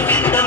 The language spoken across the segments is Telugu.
Manu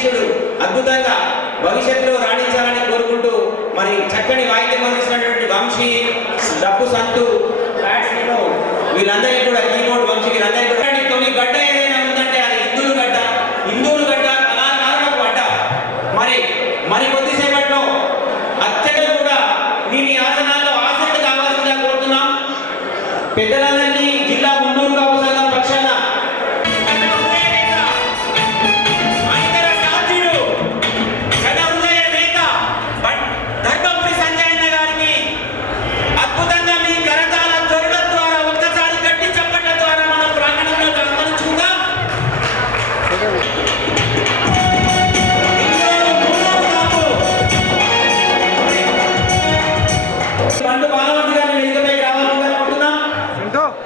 అధ్యక్షుడు అద్భుతంగా భవిష్యత్తులో రాణించాలని కోరుకుంటూ మరి చక్కని వాయిద్యం అందిస్తున్నటువంటి వంశీ డప్పు సంతు వీళ్ళందరికీ కూడా కీబోర్డ్ వంశీ వీళ్ళందరికీ కూడా తొలి గడ్డ ఏదైనా ఉందంటే అది హిందువులు గడ్డ కళాకారులకు గడ్డ. మరి కొద్దిసేపట్లో అత్యలు కూడా మీ ఆసనాల్లో ఆసక్తి కావాల్సిందిగా కోరుతున్నాం. పెద్దలందరినీ జిల్లా మున్నూరు కాపు సంఘం పక్షాన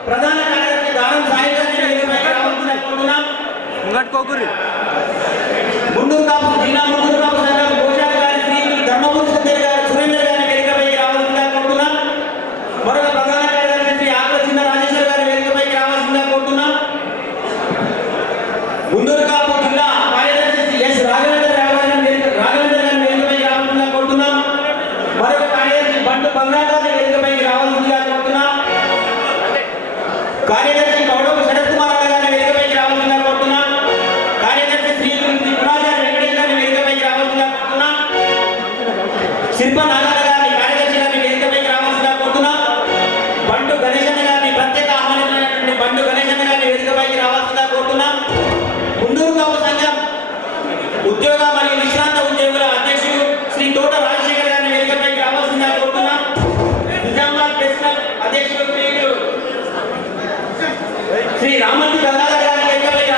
ప్రధాన కార్యదర్శి దానం సాయి గారిని వేదికపైకి రావాల్సిందిగా కోరుతున్నాం. మున్నూరు కాపు జిల్లా మున్నూరు కాపు సంఘం కోశాధికారి శ్రీ ధర్మపురి సుందర్ గారు సురేందర్ గారిని వేదికపైకి రావాల్సిందిగా కోరుతున్నాం. మరొక ప్రధాన కార్యదర్శి శ్రీ ఆకుల చిన్న రాజేశ్వర్ గారిని వేదికపైకి రావాల్సిందిగా కోరుతున్నాం. మున్నూరు కాపు జిల్లా కార్యదర్శి శ్రీ ఎస్ రాఘవేంద్ర గారిని వేదికపైకి రావాల్సిందిగా కోరుతున్నాం. మరొక కార్యదర్శి బంటు బంగారు గారిని వేదికపైకి రావాల్సిందిగా కోరుతున్నాం. కార్యదర్శి గౌడవ శరత్ కుమార్ గారిని వేదికపైకి రావాల్సిందిగా కోరుతున్నాం. కార్యదర్శి శ్రీ గుణాచార్య వెంకటేష్ గారిని వేదికపైకి రావాల్సిందిగా కోరుతున్నాం. శిల్ప నాగాల గారిని కార్యదర్శి గారిని వేదికపైకి రావాల్సిందిగా కోరుతున్నాం. బంటు గణేశన్న గారిని ప్రత్యేక ఆహ్వానించినటువంటి బంటు గణేశన్న గారిని వేదికపైకి రావాల్సిందిగా కోరుతున్నాం. మున్నూరు కాపు సంఘం ఉద్యోగ మరియు విశ్రాంత ఉద్యోగుల అధ్యక్షుడు శ్రీ తోట రాజశేఖర్ గారిని వేదికపైకి రావాల్సిందిగా కోరుతున్నాం. నిజామాబాద్ ప్రెస్ క్లబ్ అధ్యక్షుడు శ్రీ రామూర్తి గంగాధర్ గారిని వేదికపైకి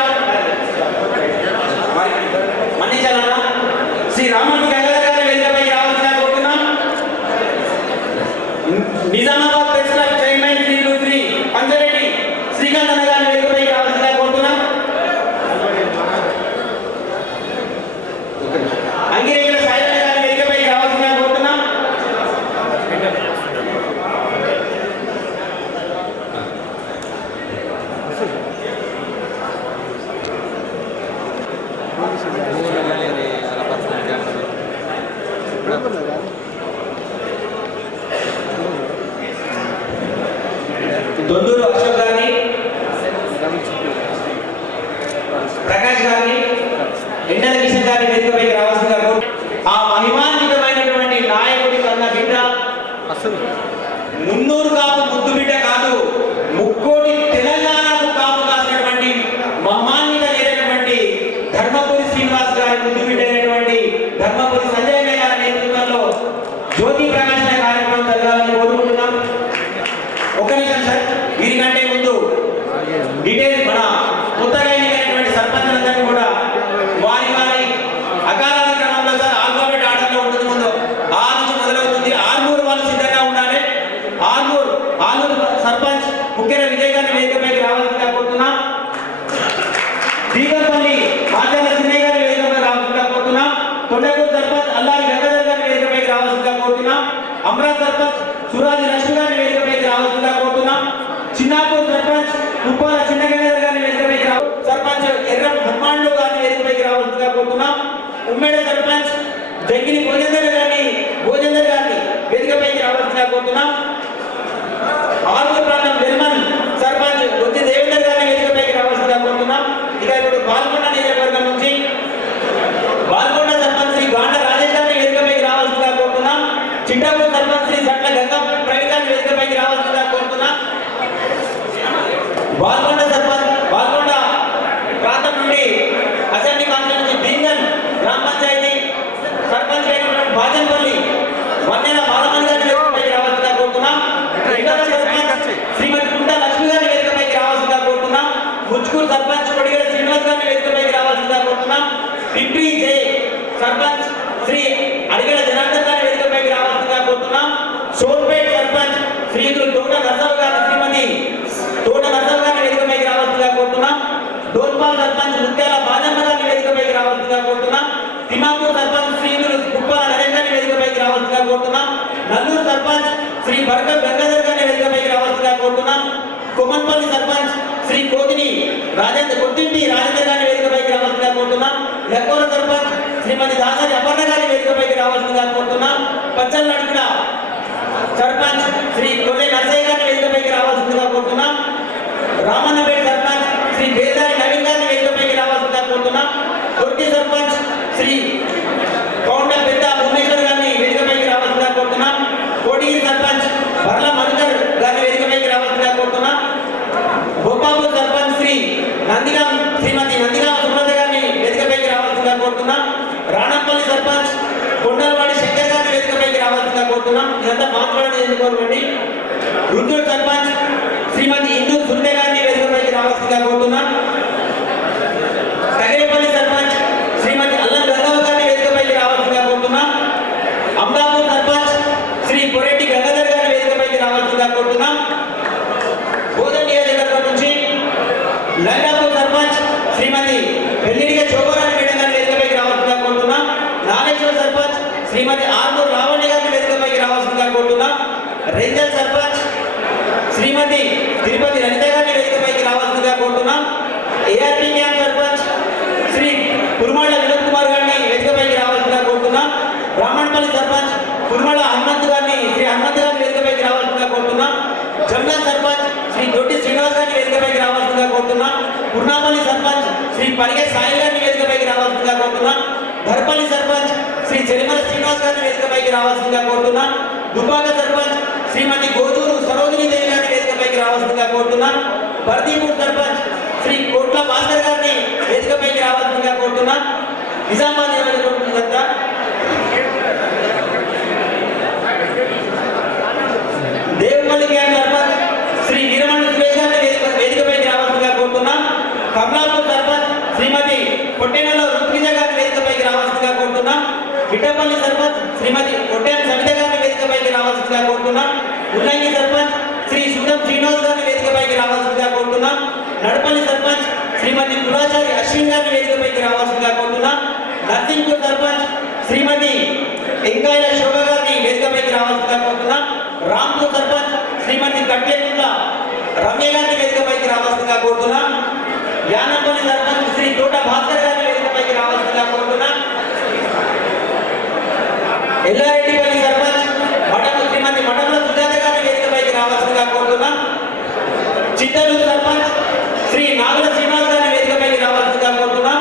మన్నించాలన్నా శ్రీ రామూర్తి గంగాధర్ గారిని వేదికపైకి రావాల్సిందిగా కోరుతున్నాం. Nizamabad press club chairman Shri Panchareddy Srikanth అన్న గారిని వేదికపైకి రావాల్సిందిగా కోరుతున్నాం. అంగిరేగుల సాయి గారిని వేదికపైకి రావాల్సిందిగా కోరుతున్నాం. దొందూరు అశోక్ గారిని, ప్రకాష్ గారిని, ఎండల కిషన్ గారిని వేదికపైకి రావాల్సిందిగా ఆ మహిమాన్వితమైనటువంటి నాయకుడి కన్న బిడ్డ మున్నూరు కాపు ముద్దు బిడ్డ కాదు, ముక్కోటి తెలంగాణకు కాపు కాసినటువంటి మహాన్విత అయినటువంటి ధర్మపురి శ్రీనివాస్ గారి ముద్దు బిడ్డ అయినటువంటి ధర్మపురి సంజయ్ గారి నేతృత్వంలో జ్యోతి ప్రకాశన కార్యక్రమం జరగాలని కోరుకుంటున్నాం. ఒక నిమిషం సార్, వీరికంటే ముందు డీటెయిల్ మన కొత్తగా ఎన్నికైనటువంటి సర్పంచులందరినీ కూడా వారి అకాల క్రమంలో సార్ ఆల్ఫాబెట్ ఆర్డర్లో ఉంటుంది. ముందు ఆ నుంచి మొదలవుతుంది. ఆర్మూరు వాళ్ళు సిద్ధంగా ఉండాలి. ఆర్మూరు సర్పంచ్ ముఖ్య విజయ్ గారిని వేదికపైకి రావాల్సిందిగా కోరుతున్నాం. దీగంపల్లి మాచాల సిన్నయ్య గారిని వేదికపై రావాల్సిందిగా కోరుతున్నాం. కొండకూరు సర్పంచ్ అల్లారి గంగాధర్ గారిని వేదికపైకి రావాల్సిందిగా కోరుతున్నాం. అమరావతి సర్పంచ్ సురాజి లక్ష్మి గారిని వేదికపైకి రావాల్సిందిగా కోరుతున్నాం. చిన్నాపూర్ సర్పంచ్ ఉప్పాల చిన్నగంగాధర్ గారిని వేదికపైకి సర్పంచ్ ఎర్రం హనుమాన్లు గారిని వేదికపైకి రావాల్సిందిగా కోరుతున్నాం. ఉమ్మేడ సర్పంచ్ జంగిని భోజేందర్ గారిని వేదికపైకి రావాల్సిందిగా కోరుతున్నాం. ఆర్మూరు ప్రాంతం వెల్మన్ సర్పంచ్ గుత్తి దేవేందర్ గారిని వేదికపైకి రావాల్సిందిగా కోరుతున్నాం. ఇక ఇప్పుడు బాల్కొండ నియోజకవర్గం నుంచి బాల్కొండ సర్పంచ్ శ్రీ గాండ రాజేష్ గారిని వేదికపైకి రావాల్సిందిగా కోరుతున్నాం. చింటాపూర్ సర్పంచ్ శ్రీ సట్ల గంగా ప్రవీణ్ వేదికపైకి రావాల్సిందిగా కోరుతున్నాం. బాల్కొండ ప్రాంతం నుండి అసెంబ్లీ కాన్స్టిట్యూన్సీ బింగన్ గ్రామ పంచాయతీ సర్పంచ్ బాజన్పల్లి వన్నెల బాలమణి గారిని వేదికపైకి రావాల్సిందిగా కోరుతున్నాం. శ్రీమతి కుంట లక్ష్మి గారిని వేదికపైకి రావాల్సిందిగా కోరుతున్నాం. ముచ్కూరు సర్పంచ్ కొడిగడ శ్రీనివాస్ గారిని వేదికపైకి రావాల్సిందిగా కోరుతున్నాం. పిట్రీ జే సర్పంచ్ శ్రీ అడిగడ జనార్దన్ గారిని వేదికపైకి రావాల్సిందిగా కోరుతున్నాం. సోన్పేట్ సర్పంచ్ శ్రీయులు తోట నర్సవ్ గారిని శ్రీమతి తోట నర్సవ్ గారిని వేదికపైకి రావాల్సిందిగా కోరుతున్నాం. డోల్పాల్ సర్పంచ్ ముత్యాల బాజమ్మ గారిని వేదికపైకి రావాల్సిందిగా కోరుతున్నాం. తిమాపూర్ సర్పంచ్ శ్రీయులు కుప్పాల నరేష్ గారిని వేదికపైకి రావాల్సిందిగా కోరుతున్నాం. నల్లూరు సర్పంచ్ శ్రీ బర్గం గంగాధర్ గారిని వేదికపైకి రావాల్సిందిగా కోరుతున్నాం. కొమ్మన్పల్లి సర్పంచ్ శ్రీ కోతిని కొట్టింటి రాజేంద్ర గారిని వేదికపైకి రావాల్సిందిగా కోరుతున్నాం. లెక్కోల సర్పంచ్ శ్రీమతి దాసరి అపర్ణ గారి వేదికపైకి రావాల్సిందిగా కోరుతున్నాం. పచ్చలనడుగుల సర్పంచ్ శ్రీ కొల్లె నరసయ్య గారిని వేదికపైకి రావాల్సిందిగా కోరుతున్నాం. రామన్నపేట సర్పంచ్ శ్రీ వేదారి నవీన్ గారిని వేదికపైకి రావాల్సిందిగా కోరుతున్నాం. కొట్టి సర్పంచ్ శ్రీ కౌండ పెద్ద భువనేశ్వర్ గారిని వేదికపైకి రావాల్సిందిగా కోరుతున్నాం. కోటిగిరి సర్పంచ్ బర్ల మధుకర్ గారిని వేదికపైకి రావాల్సిందిగా కోరుతున్నాం. బొప్పాపూర్ సర్పంచ్ శ్రీమతి నందిగాం సుబ్రత గారిని వేదికపైకి రావాల్సిందిగా కోరుతున్నాం. రాణంపల్లి సర్పంచ్ కొండలవాడి శంకర్ గారిని వేదికపైకి రావాల్సిందిగా కోరుతున్నాం. ఇదంతా మాట్లాడేది ఎందుకోరండి. రుద్రుడు సర్పంచ్ శ్రీమతి ఇందు సుందే గారిని వేదికపైకి రావాల్సిందిగా కోరుతున్నాం. కగేపల్లి సర్పంచ్ శ్రీమతి అల్లం గంగవ్వ గారిని వేదికపైకి రావాల్సిందిగా కోరుతున్నాం. అమలాపూర్ సర్పంచ్ శ్రీ పొరెడ్డి గంగాధర్ గారిని వేదికపైకి రావాల్సిందిగా కోరుతున్నాం. బోధన్ నియోజకవర్గం నుంచి లంగాపూర్ సర్పంచ్ శ్రీమతి పెళ్లిడిగ శోభరాణి మేడం గారిని వేదికపైకి రావాల్సిందిగా కోరుతున్నాం. నాగేశ్వర సర్పంచ్ శ్రీమతి ఆర్మూర్ లావణ్య గారిని వేదికపైకి రావాల్సిందిగా కోరుతున్నాం. రేంజల్ సర్పంచ్ శ్రీమతి తిరుపతి లలిత గారిని వేదికపైకి రావాల్సిందిగా కోరుతున్నాం. ఏఆర్పీ క్యాంప్ సర్పంచ్ శ్రీ కురుమళ్ళ వినోద్ కుమార్ గారిని వేదికపైకి రావాల్సిందిగా కోరుతున్నాం. బ్రాహ్మణపల్లి సర్పంచ్ కురుమళ్ళ హనుమంత్ గారిని వేదికపైకి రావాల్సిందిగా కోరుతున్నాం. జమ్లా సర్పంచ్ శ్రీ దొడ్డి శ్రీనివాస్ గారిని వేదికపైకి రావాల్సిందిగా కోరుతున్నాం. కుర్నాపల్లి సర్పంచ్ శ్రీ పరిగే సాయి గారిని వేదికపైకి రావాల్సిందిగా కోరుతున్నాం. ధర్పల్లి సర్పంచ్ శ్రీ చెలిమల శ్రీనివాస్ గారిని వేదికపైకి రావాల్సిందిగా కోరుతున్నాం. దుబ్బాక సర్పంచ్ శ్రీమతి గోజూరు సరోజిని దేవి గారిని వేదికపైకి రావాల్సిందిగా కోరుతున్నాం. బర్దీపూర్ సర్పంచ్ శ్రీ కోట్ల భాస్కర్ గారిని వేదికపైకి రావాల్సిందిగా కోరుతున్నాం. నిజామాబాద్ నియోజకవర్గంతా దేవుపల్లి క్యాంప్ సర్పంచ్ శ్రీ వీరమణి సురేష్ గారిని వేదికపైకి రావాల్సిందిగా కోరుతున్నాం. కమలాపూర్ సర్పంచ్ శ్రీమతి కొట్టేనలో రుత్విజ గారిని వేదికపైకి రావాల్సిందిగా కోరుతున్నాం. విట్టపల్లి సర్పంచ్ శ్రీమతి కొట్టేన సవిత గారిని వేదికపైకి రావాల్సిందిగా కోరుతున్నాం. ఉల్లంగి సర్పంచ్ శ్రీ సుధం శ్రీనివాస్ గారిని వేదికపైకి రావాల్సిందిగా కోరుతున్నాం. నడపల్లి సర్పంచ్ శ్రీమతి కులాచారి అశ్విన్ గారిని వేదికపైకి రావాల్సిందిగా కోరుతున్నాం. నర్సింగ్పూర్ సర్పంచ్ శ్రీమతి ఎంకాయల శోభ గారిని వేదికపైకి రావాల్సిందిగా కోరుతున్నాం. రాంపూర్ సర్పంచ్ శ్రీమతి కట్లేకుంట్ల రమ్య గారిని వేదికపైకి రావాల్సిందిగా కోరుతున్నాం. యానంపల్లి సర్పంచ్ శ్రీ తోట భాస్కర్ గారిని వేదికపైకి రావాల్సిందిగా కోరుతున్నాం. ఎల్లారెడ్డిపల్లి సర్పంచ్ శ్రీమతి మఠంలో సుజాత గారిని వేదికపైకి రావాల్సిందిగా కోరుతున్నాం. చిత్తలూరు సర్పంచ్ శ్రీ నాగుల శ్రీనివాస్ గారిని వేదికపైకి రావాల్సిందిగా కోరుతున్నాం.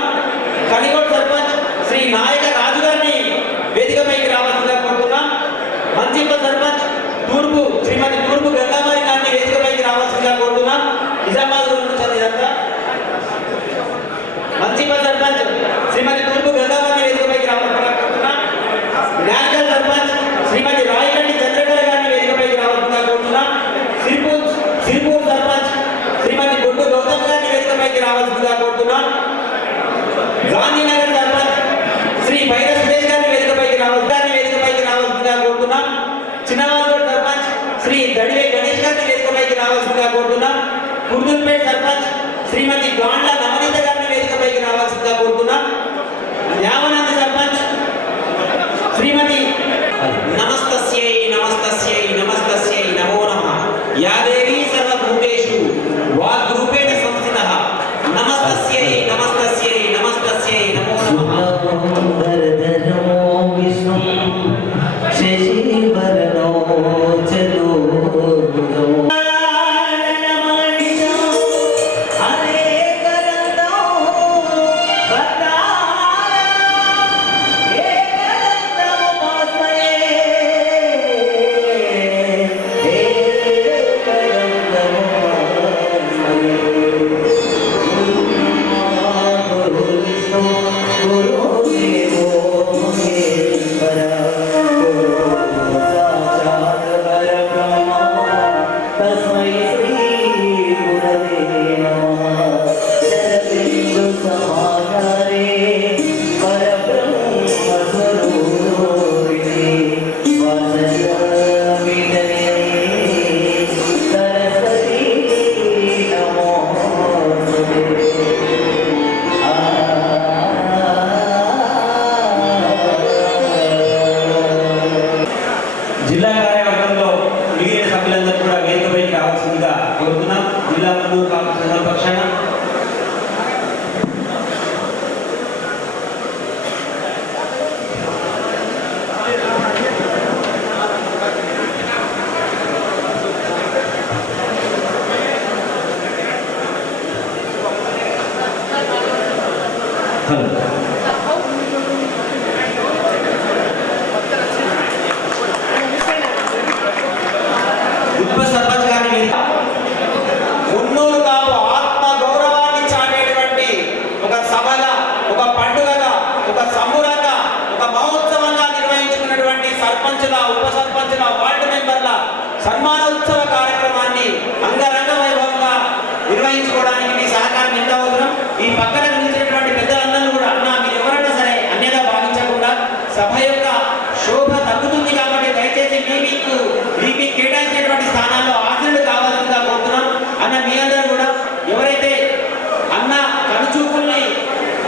కనిగోడ్ సర్పంచ్ శ్రీ నాయక రాజు గారిని వేదికపైకి రావాల్సిందిగా కోరుతున్నాం. మంచిప సర్పంచ్ శ్రీమతి తూర్పు గంగామారి గారిని వేదికపైకి రావాల్సిందిగా కోరుతున్నాం. నిజామాబాద్ నుంచి ఇదంతా మంచిప సర్పంచ్ శ్రీమతి తూర్పు గంగామారిని వేదికపైకి రావాల్సిందిగా కోరుతున్నాం. న్యాకల్ సర్పంచ్ శ్రీమతి రాయగండి చంద్రకళ గారిని వేదికపైకి రావాల్సిందిగా కోరుతున్నాం. సిరిపూర్ సర్పంచ్ శ్రీమతి బొడ్డు గౌతమ్ గారిని వేదికపైకి రావాల్సిందిగా కోరుతున్నాం. గాంధీనగర్ సర్పంచ్ శ్రీ బైర సురేష్ గారిని వేదికపైకి రావాల్సిందిగా కోరుతున్నాం. చిన్నవాళ్ళగూడ సర్పంచ్ శ్రీ దడివే గణేష్ గారిని వేదికపైకి రావాల్సిందిగా కోరుతున్నాం. కుర్దూల్పేట సర్పంచ్ శ్రీమతి గాండ్ల నవనీత గారిని వేదికపైకి రావాల్సిందిగా కోరుతున్నాం. న్యావనంద సర్పంచ్ శ్రీమతి నమస్తస్యై నమస్తస్యై నమస్తస్యై నమో నమః యా దేవీ సర్వభూతేషు వాగ్రూపేణ సంస్థితః నమస్తస్యై నమస్తస్యై నమస్తస్యై నమో నమః. హరే కరందో బతా ఉప సర్పంచ్ గారిని మున్నూరు కాపు ఆత్మ గౌరవాన్ని చాటేటువంటి ఒక సభగా, ఒక పండుగగా, ఒక సంబురంగా, ఒక మహోత్సవంగా నిర్వహించుకున్నటువంటి సర్పంచుల, ఉప సర్పంచుల, వార్డు మెంబర్ల సన్మానోత్సవ కార్యక్రమాన్ని అంగరంగ వైభవంగా నిర్వహించుకోవడానికి మీ సహకారం ఎంత అవసరం. ఈ పక్కన నిలిచినటువంటి పెద్దలందరూ కూడా అన్న మీరు ఎవరైనా సరే అన్యగా భావించకుండా సభ యొక్క శోభ తగ్గుతుంది కాబట్టి దయచేసి మీకు కేటాయించినటువంటి స్థానాల్లో ఆశలు కావాల్సిందిగా కోరుతున్నాం. అన్న మీ అందరూ కూడా ఎవరైతే అన్న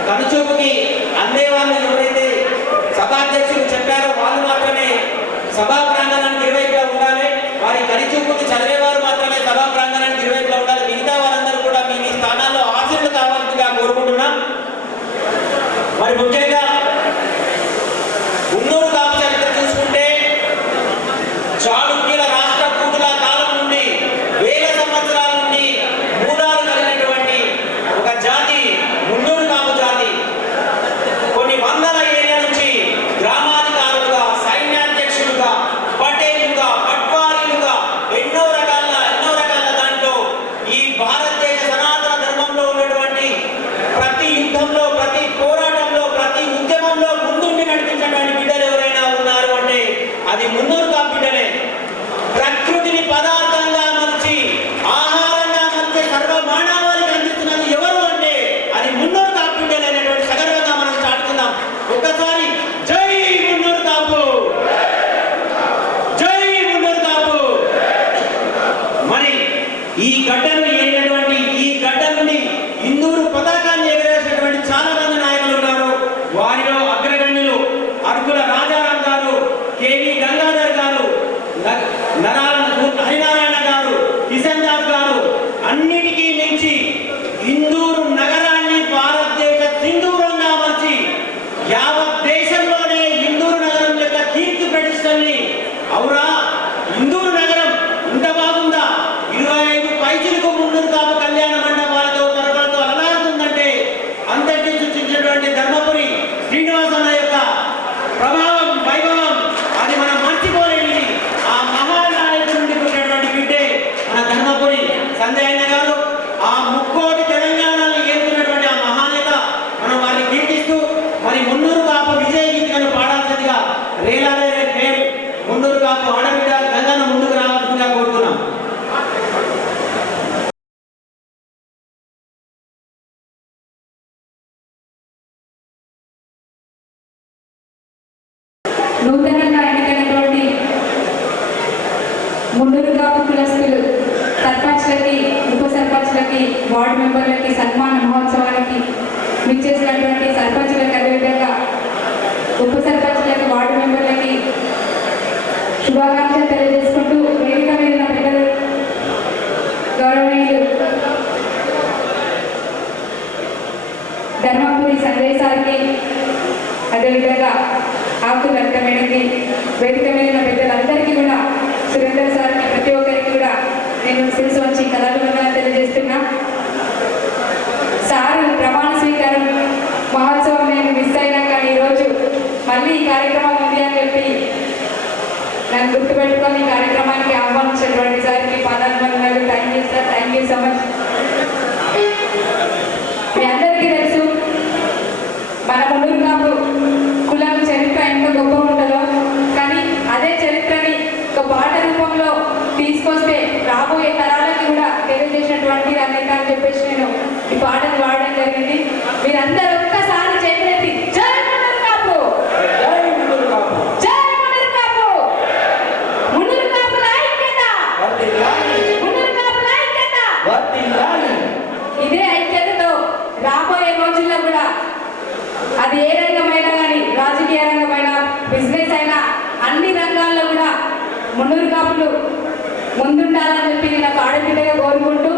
కనుచూపుకి అందే వాళ్ళు ఎవరైతే సభాధ్యక్షులు చెప్పారో వాళ్ళు మాత్రమే సభా ప్రాంగణానికి ఇరువైపులా ఉండాలి. వారి కనుచూపుకి చదివేవారు మాత్రమే సభా ప్రాంగణానికి ఇరువైపులా ఉండాలి. మిగతా వారందరూ కూడా మీ స్థానాల్లో ఆశలు కావాల్సిందిగా కోరుకుంటున్నాం. మరి ముఖ్యంగా మున్నూరు కాపు చరిత్ర చూసుకుంటే చాళుక్యుల రాష్ట్ర కూటుల కాలం నుండి వేల సంవత్సరాల నుండి మూలాలు కలిగినటువంటి ఒక జాతి మున్నూరు కాపు జాతి. కొన్ని వందల ఏళ్ల నుంచి గ్రామాధికారులుగా, సైన్యాధ్యక్షులుగా, పటేలుగా, పట్వారీలుగా ఎన్నో రకాల దాంట్లో ఈ భారతదేశ సనాతన ధర్మంలో ఉన్నటువంటి ప్రతి యుద్ధంలో, ప్రతి పోరాటంలో, ప్రతి ఉద్యమంలో ముందుండి నడిపించినటువంటి బిడ్డలు ఎవరైనా ఉన్నారు అంటే అది మున్నూరు కాపు బిడ్డలే. ప్రకృతిని పదార్థంగా మలిచి, ఆహారంగా మలిచి సర్వ మానవాళికి అందిస్తున్నది ఎవరు అంటే అది మున్నూరు కాపు బిడ్డలే అనేటువంటి సగర్వంగా మనం చాటుకుందాం. ఒక్కసారి జై మున్నూరు కాపు, జై మున్నూరు కాపు. మరి ఈ గడ్డను ఏరినటువంటి, ఈ గడ్డ నుండి ఇందూరు పతాకాన్ని ఎగరేసినటువంటి చాలా మంది నాయకులు ఉన్నారు. వారిలో అగ్రగణ్యులు అర్కుల రాజారాం గారు, కేవి గంగాధర్ గారు, హరినారాయణ గారు, కిషన్ దాస్ గారు. అన్నిటికీ మించి ఇందూరు నగరాన్ని భారతదేశ సింధూరంగా మార్చి యావత్ దేశంలోనే ఇందూరు నగరం యొక్క కీర్తి ప్రతిష్టల్ని, అవురా ఇందూరు నగరం ఇంత బాగుందా, 25 పైచిలకు మున్నూరు కాపు కళ్యాణ మండపాలతో తరగలతో అలలాడుతుందంటే అంతటి సృష్టించినటువంటి ధర్మపురి శ్రీనివాసన్న యొక్క ప్రభావం, వైభవం అది మనం మర్చిపోలేనిది. ఆ మహానాయకుడి నుండి పుట్టినటువంటి బిడ్డే మన ధర్మపురి సంజయ్ అన్న గారు. ఆ ముక్కోటి తెలంగాణను ఏలుతున్నటువంటి ఆ మహానేత. మనం వారిని కీర్తిస్తూ మరి మున్నూరు కాపు విజయ గీతికను పాడాల్సిందిగా రేలాలే పేరు మున్నూరు కాపు ఆడబిడ్డ గంగను ముందుకు రావాల్సిందిగా కోరుతున్నాం. నూతనంగా ఎన్నికైనటువంటి మున్నూరు కాపు కులస్తులు సర్పంచ్లకి, ఉప సర్పంచ్లకి, వార్డు మెంబర్లకి సన్మాన మహోత్సవానికి విచ్చేసినటువంటి సర్పంచ్లకు, అదేవిధంగా ఉప సర్పంచ్లకి, వార్డు మెంబర్లకి శుభాకాంక్షలు తెలియజేసుకుంటూ వేదిక మీద ఉన్న పెద్దలు గౌరవనీయులు ధర్మపురి సంజయ్ సార్కి, అదేవిధంగా ఆకు రక్తమేడికి, వేదిక మీద ఉన్న పెద్దలందరికీ కూడా, సురేందర్ సార్కి, ప్రతి ఒక్కరికి కూడా నేను శిరసు వచ్చి కళాభివందన తెలియజేస్తున్నా. సారు ప్రమాణ స్వీకారం మహోత్సవం నేను మిస్ అయినా కానీ ఈరోజు మళ్ళీ ఈ కార్యక్రమం ఉంది అని చెప్పి నన్ను గుర్తుపెట్టుకొని ఈ కార్యక్రమానికి ఆహ్వానించినటువంటి సార్కి పాదాభివందనాలు. Thank you sir, thank you so much. మీ అందరికీ తెలుసు మన మున్నూరు కాపు కులం చరిత్ర ఎంత గొప్ప ఉంటుందో, కానీ అదే చరిత్రని ఒక పాట రూపంలో తీసుకొస్తే రాబోయే తరాలకి కూడా తెలియజేసినటువంటి అనేక అని చెప్పేసి నేను ఈ పాటను వాడడం జరిగింది. మీరందరూ ఒక్కసారి చేతులెత్తి జై మున్నూరు కాపు, జై మున్నూరు కాపు, జై మున్నూరు కాపు, మున్నూరు కాపుల ఐక్యత, మున్నూరు కాపుల ఐక్యత. ఇదే ఐక్యతతో రాబోయే రోజుల్లో కూడా అది ఏ రంగమైనా కానీ, రాజకీయ రంగమైనా, బిజినెస్ అయినా, అన్ని రంగాల్లో కూడా మున్నూరు కాపులు ముందుండాలని చెప్పి నేను ఆడబిడ్డగా కోరుకుంటూ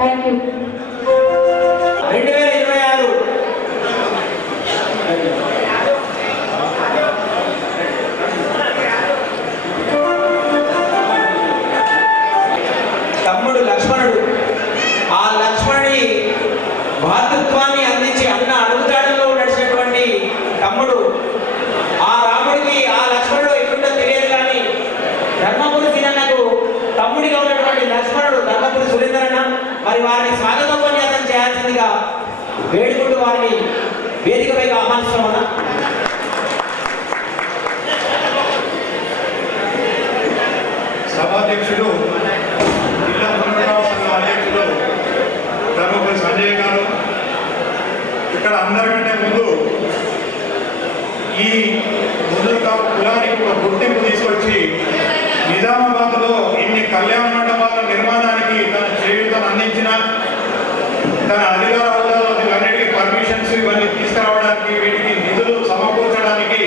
థ్యాంక్ యూ. 2026 తమ్ముడు లక్ష్మణుడు. ఆ లక్ష్మణుడి భాతృత్వాన్ని అందించి అన్న అడుగుజాడల్లో నడిచినటువంటి తమ్ముడు. ఆ రాముడికి ఆ లక్ష్మణుడు ఎప్పుడో తెలియదు కానీ ధర్మపురి సీనన్నకు తమ్ముడిగా ఉన్నటువంటి లక్ష్మణుడు ధర్మపురి సురేందర్ అన్న. మరి వారిని స్వాగతోపన్యాసం చేయాల్సిందిగా వేడుకుంటూ వారిని వేదికపైకి ఆహ్వానిస్తామన్నా. సభాధ్యక్షుడు జిల్లా పునర్వికాస సంఘ అధ్యక్షుడు ధర్మపురి సంజయ్ గారు, ఇక్కడ అందరికంటే ముందు ఈ ముదురుకాపు కులానికి ఒక గుర్తింపు తీసుకొచ్చి నిజామాబాద్లో ఇన్ని కళ్యాణ మండపాల నిర్మాణానికి తన చేయూతను అందించిన, తన అధికార హోదాలో ఇవన్నిటికీ పర్మిషన్స్ ఇవన్నీ తీసుకురావడానికి, వీటికి నిధులు సమకూర్చడానికి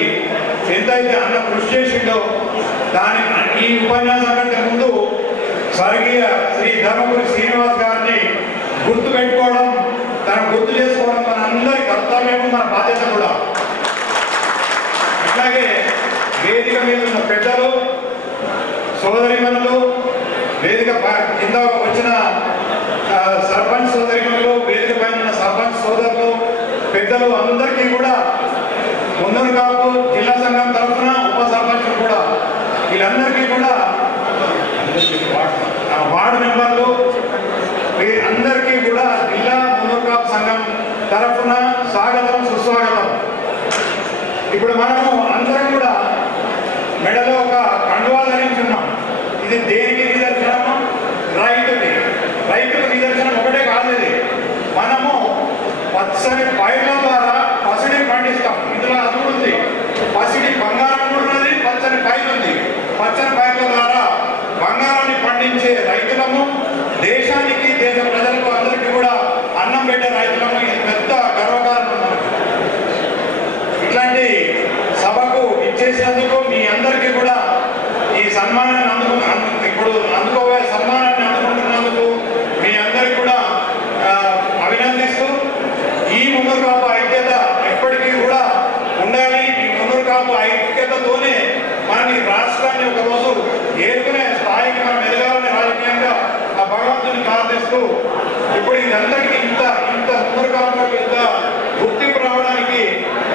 ఎంతైతే అన్న కృషి చేసిండో దాని ఈ ఉపన్యాసం కంటే ముందు స్వర్గీయ శ్రీ ధర్మపురి శ్రీనివాస్ గారిని గుర్తు పెట్టుకోవడం, తన గుర్తు చేసుకోవడం మన అందరి కర్తవ్యం, మన బాధ్యత కూడా. అట్లాగే వేదిక మీద ఉన్న పెద్దలు, సోదరిమణులు, వేదిక కింద వచ్చిన సర్పంచ్ సోదరిమణులు, వేదిక పైన ఉన్న సర్పంచ్ సోదరులు, పెద్దలు అందరికీ కూడా మున్నూరుకాపు జిల్లా సంఘం తరఫున ఉప సర్పంచులు కూడా వీళ్ళందరికీ కూడా వార్డు మెంబర్లు అందరికీ కూడా జిల్లా మున్నూరుకాపు సంఘం తరఫున స్వాగతం, సుస్వాగతం. ఇప్పుడు మనము అందరం కూడా మెడలో ఒక కండువా ధరించున్నాం. ఇది దేనికి నిదర్శనము? రైతుకు నిదర్శనం ఒకటే కాదు. ఇది మనము పచ్చని పైర్ల ద్వారా పసిడిని పండిస్తాం. ఇందులో అది కూడా ఉంది, పసిడి బంగారం కూడా ఉన్నది, పచ్చని పైరు ఉంది. పచ్చని పైర్ల ద్వారా బంగారాన్ని పండించే రైతులము, దేశానికి దేశ ప్రజలకు అందరికీ కూడా అన్నం పెట్టే రైతులము. ఇది పెద్ద గర్వకారణం. ఇట్లాంటి సభకు ఇచ్చేసినందుకు మీ అందరికీ కూడా ఈ సన్మానాన్ని ఇప్పుడు అందుకోబోయే సన్మానాన్ని అందుకుంటున్నందుకు మీ అందరికీ కూడా అభినందిస్తూ, ఈ మున్నూరుకాపు ఐక్యత ఎప్పటికీ కూడా ఉండాలి. ఈ మున్నూరుకాపు ఐక్యతతోనే మన ఈ రాష్ట్రాన్ని ఒకరోజు ఏర్కొనే స్థాయికి మనం ఎదగాలని రాజకీయంగా ఆ భగవంతుని ప్రార్థిస్తూ, ఇప్పుడు ఇదంతటికి ఇంత మున్నూరుకాపులకు ఇంత గుర్తింపు రావడానికి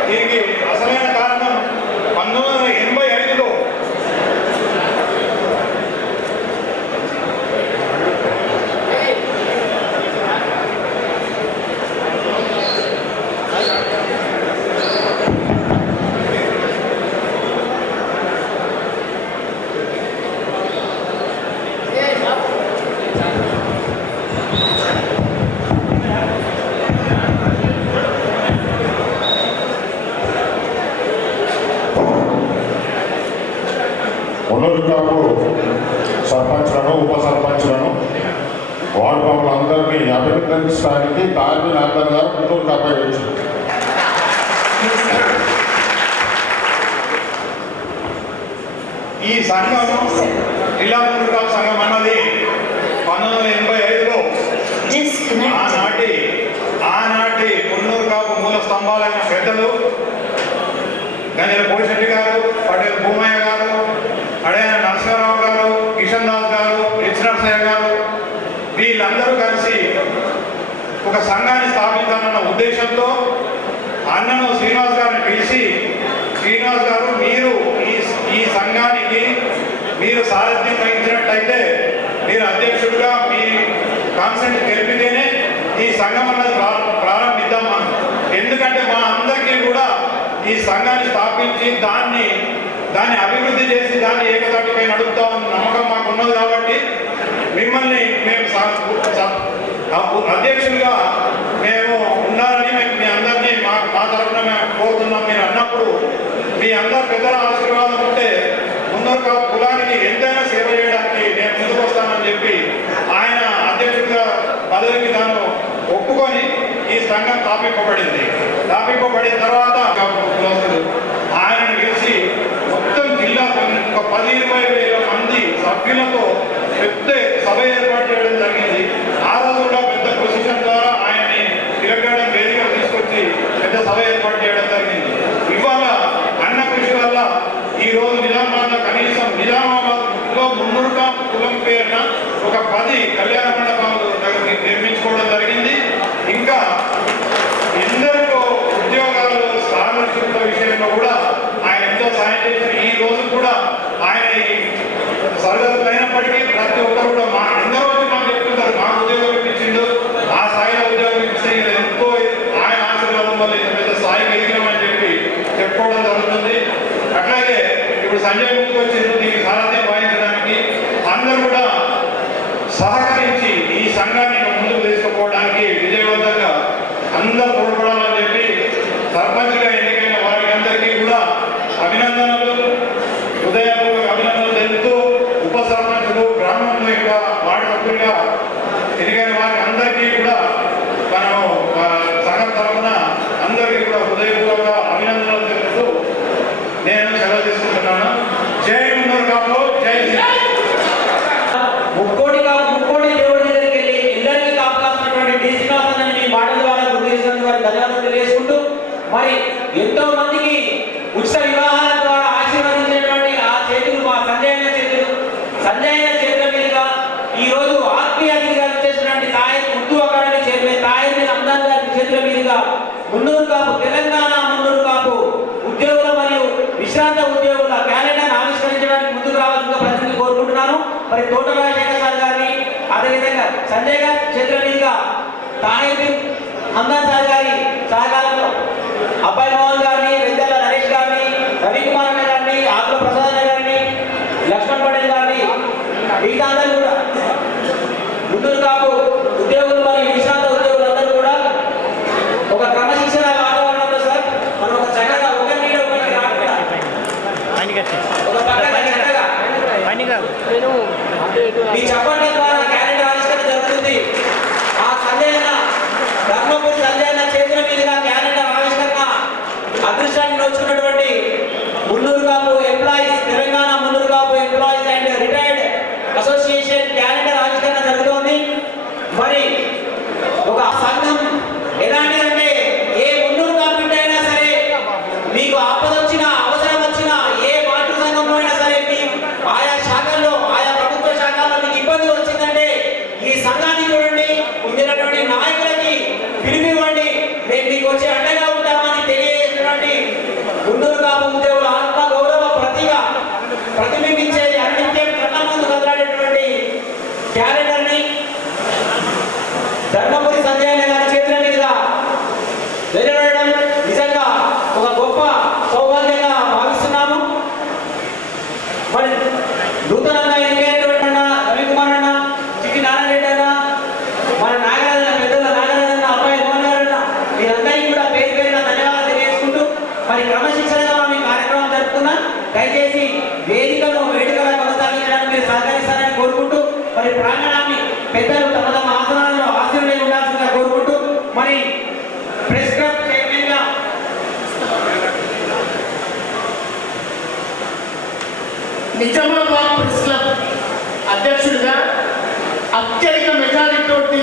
దీనికి అసలైన కారణం 1985లో మున్నూరుకాపు సర్పంచ్లను, ఉప సర్పంచ్లను, వార్డు మెంబర్లందరినీ అభినందించడానికి తార్మి నాథన్ గారు మున్నూరుకాపై వచ్చారు. ఈ సంఘం జిల్లా మున్నూరుకాపు సంఘం అన్నది 1985లో ఆనాటి మున్నూరుకాపు మూల స్తంభాలైన పెద్దలు గణేల పోషెట్టి గారు, పటేల్ భూమయ్య గారు, అడైన నరసింహారావు గారు, కిషన్ దాస్ గారు, హెచ్ నరసయ్య గారు, వీళ్ళందరూ కలిసి ఒక సంఘాన్ని స్థాపించాలన్న ఉద్దేశంతో అన్నను శ్రీనివాస్ గారిని పిలిచి, శ్రీనివాస్ గారు మీరు ఈ సంఘానికి మీరు సారథ్యం వహించినట్టయితే, మీరు అధ్యక్షుడిగా మీ కాన్సెంట్ తెలిపితేనే ఈ సంఘం అన్నది ప్రారంభిద్దాం మనం. ఎందుకంటే మా అందరికీ కూడా ఈ సంఘాన్ని స్థాపించి దాన్ని అభివృద్ధి చేసి దాన్ని ఏకతాటిపై నడుపుతామని నమ్మకం మాకు ఉన్నది. కాబట్టి మిమ్మల్ని మేము అధ్యక్షులుగా మేము ఉండాలని మీ అందరినీ మా తరఫున మేము కోరుతున్నాం. మీరు అన్నప్పుడు మీ అందరు పెద్దల ఆశీర్వాదం ఉంటే మున్నూరుకాపు కులానికి ఎంతైనా సేవ చేయడానికి నేను ముందుకు వస్తానని చెప్పి ఆయన అధ్యక్షుడిగా పదవికి తాను ఒప్పుకొని ఈ సంఘం స్థాపింపబడింది. స్థాపింపబడిన తర్వాత ఆయనను గెలిచి మొత్తం జిల్లా ఒక 10-20 వేల మంది సభ్యులతో పెద్ద సభ ఏర్పాటు చేయడం జరిగింది. ఆ రోజు కూడా వారికి అందరికీ కూడా మనము సంఘం తరఫున అందరికీ కూడా హృదయపూర్వక అభినందనలు తెలుపుతూ నేను సెలవు తీసుకుంటున్నాను. జై మున్నూరు కాపు, జై హింద్. ముక్కోటి దేవుడి దగ్గరికి వెళ్ళి అందరికీ కాపు కాస్తున్నటువంటి డీసీ కాస్తున్న మీ మాటల ద్వారా గుర్తు చేసినందుకు వారికి ధన్యవాదాలు తెలియజేసుకుంటూ, మరి ఎంతో మందికి ఉచిత వివాహాల ద్వారా ఆశీర్వదించినటువంటి ఆ చేతులు మా సంజయ్ అన్న చేతుల మీదుగా ఈ రోజు ఆత్మీయ అతిథిగా వచ్చేసినటువంటి తాయర్ ఉర్దూ అకాడమీ చైర్మన్ తాయర్ రంజాన్ గారి చేతుల మీదుగా మున్నూరు కాపు తెలంగాణ మున్నూరు కాపు ఉద్యోగుల మరియు విశ్రాంత ఉద్యోగుల క్యాలెండర్ ఆవిష్కరించడానికి ముందుకు రావాల్సిందిగా ప్రజలకు కోరుకుంటున్నాను. మరి తోట రాజశేఖర్ సార్ గారిని, అదేవిధంగా సంజయ్ గారి చేతుల మీదుగా తాయర్ హందాన్ సార్ గారి సహకారంలో అబ్బాయి మోహన్ గారిని, వెందల నరేష్ గారిని, రవికుమార్ అన్న గారిని, ఆకుల ప్రసాద్ అన్న గారిని, లక్ష్మణ్ పటేల్ గారిని, మిగతా అందరూ కూడా మున్నూరు కాపు ఉద్యోగులు మరియు విశ్రాంత ఉద్యోగులందరూ కూడా ఒక క్రమశిక్షణ వాతావరణంలో సార్ మనం ఒక చక్కగా ఒక నీడ ఒకరికి రాకుండా ఒక పక్కన చక్కగా మీ చెప్పండి ద్వారా క్యాలెండర్ ఆవిష్కరణ జరుగుతుంది. ఆ సంజయ్ అన్న ధర్మపురి సంజయ్ అన్న చేతుల మీదుగా క్యాలెండర్ ఆవిష్కరణ అదృష్టాన్ని నోచుకున్నటువంటి Munnuru Kapu employees, Telangana Munnuru Kapu employees and retired association calendar ఆవిష్కరణ జరుగుతోంది. మరి ఒక సంఘం ఎలాంటిదంటే ఏ మున్నూరు కాపు అయినా సరే మీకు ఆపద వచ్చినా అవసరం వచ్చినా ఏ మాతృ సంఘంలో అయినా సరే మీ ఆయా శాఖల్లో ఆయా ప్రభుత్వ శాఖల్లో మీకు ఇబ్బంది వచ్చిందంటే ఈ సంఘాన్ని చూడండి, ఉండినటువంటి నాయకులకి పిలిపివ్వండి, మేము మీకు వచ్చి అండగా ఉంటామని తెలియజేసినటువంటి మున్నూరు కాపు ఉద్యోగుల ఆత్మ గౌరవ ప్రతిబింబించేది అన్నింటినీ కళ్ళ ముందు కదలాడేటువంటి క్యాలెండర్ని ధర్మపురి సంజయ్ గారి చేతుల మీదుగా వెలువడడం నిజంగా ఒక గొప్ప సౌభాగ్యంగా భావిస్తున్నాము. మరి నూతనంగా ఎన్నికైనటువంటి అన్న రవికుమార్ అన్న, చిట్టి నారాయణ అన్న, మన నాగరాజన్న, పెద్దల నాగరాజన్న, అబ్బాయి మోహన్ గారు అన్న, మీరందరికీ కూడా పేరు పేరున ధన్యవాదాలు తెలియజేసుకుంటూ, మరి క్రమశిక్షణగా మీ కార్యక్రమం జరుపుకున్నా దయచేసి వేదికగా కొనసాగించడానికి మీరు సహకరిస్తారని కోరుకుంటూ, మరి ప్రాంగణాన్ని పెద్దలు తమ తమ ఆసనాలలో ఆశీర్వదం ఉండాల్సిందిగా కోరుకుంటూ, మరి ప్రెస్ క్లబ్ చైర్మన్ గా నిజామాబాద్ ప్రెస్ క్లబ్ అధ్యక్షుడిగా అత్యధిక మెజారిటీతోటి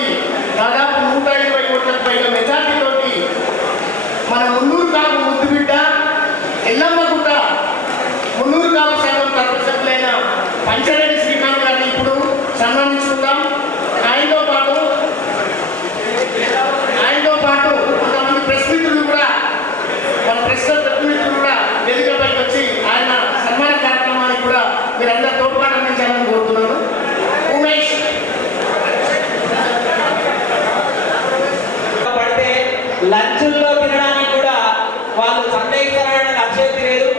దాదాపు 120 ఓట్లకు పైగా మెజారిటీతోటి మన మున్నూరు కాపు ముద్దుబిడ్డ ఎల్లమ్మగుట్ట మున్నూరు కాపు సంఘం తరపులైన పంచరెడ్డి శ్రీకాంత్ గారిని ఇప్పుడు సన్మానించుకుందాం. ఆయనతో పాటు కొంతమంది ప్రెస్ మిత్రులు కూడా, మన ప్రెస్ ప్రతినిధులు కూడా వేదికపైకి వచ్చి ఆయన సన్మాన కార్యక్రమానికి కూడా మీరందరూ తోడ్పాటు అందించాలని కోరుతున్నాను. ఉమేష్ పడితే లంచుల్లో తినడానికి కూడా వాళ్ళు సందేహించాలని అక్షయతి లేదు.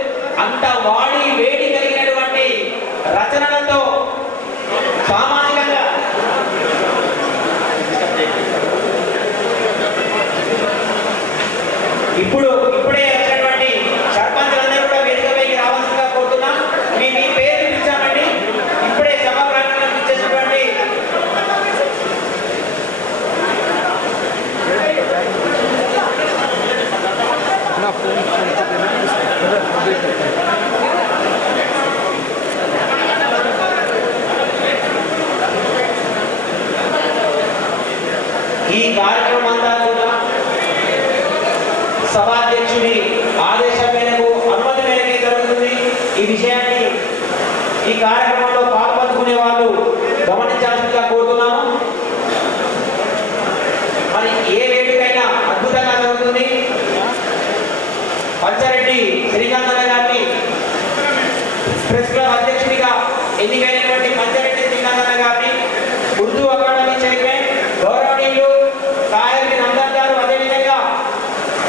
అంత వాడి వేడి కలిగినటువంటి రచనలతో సామాజికంగా ఇప్పుడే వచ్చినటువంటి సర్పంచులందరూ కూడా వేదికపైకి రావాల్సిందిగా కోరుతున్నాం. మీ పేరు పిలిచామండి. ఇప్పుడే సభా ప్రాంగణం ఇచ్చేసినటువంటి ఈ కార్యక్రమం అంతా కూడా సభాధ్యక్షుడి ఆదేశం మేరకు, అనుమతి మేరకే జరుగుతుంది. ఈ విషయాన్ని ఈ కార్యక్రమంలో పాల్పంచుకునే వాళ్ళు గమనించాల్సిందిగా కోరుతున్నాము. మరి ఏ వేదికైనా అద్భుతంగా జరుగుతుంది. పంచారెడ్డి శ్రీకాంత్ గారిని ప్రెస్ క్లబ్ అధ్యక్షుడిగా ఎన్నికైనటువంటి పంచారెడ్డి శ్రీకాంత్ గారిని ఉర్దూ అకాడమీ చైర్మన్ గౌరవనీయులు తాయర్ రంజాన్ గారు, అదేవిధంగా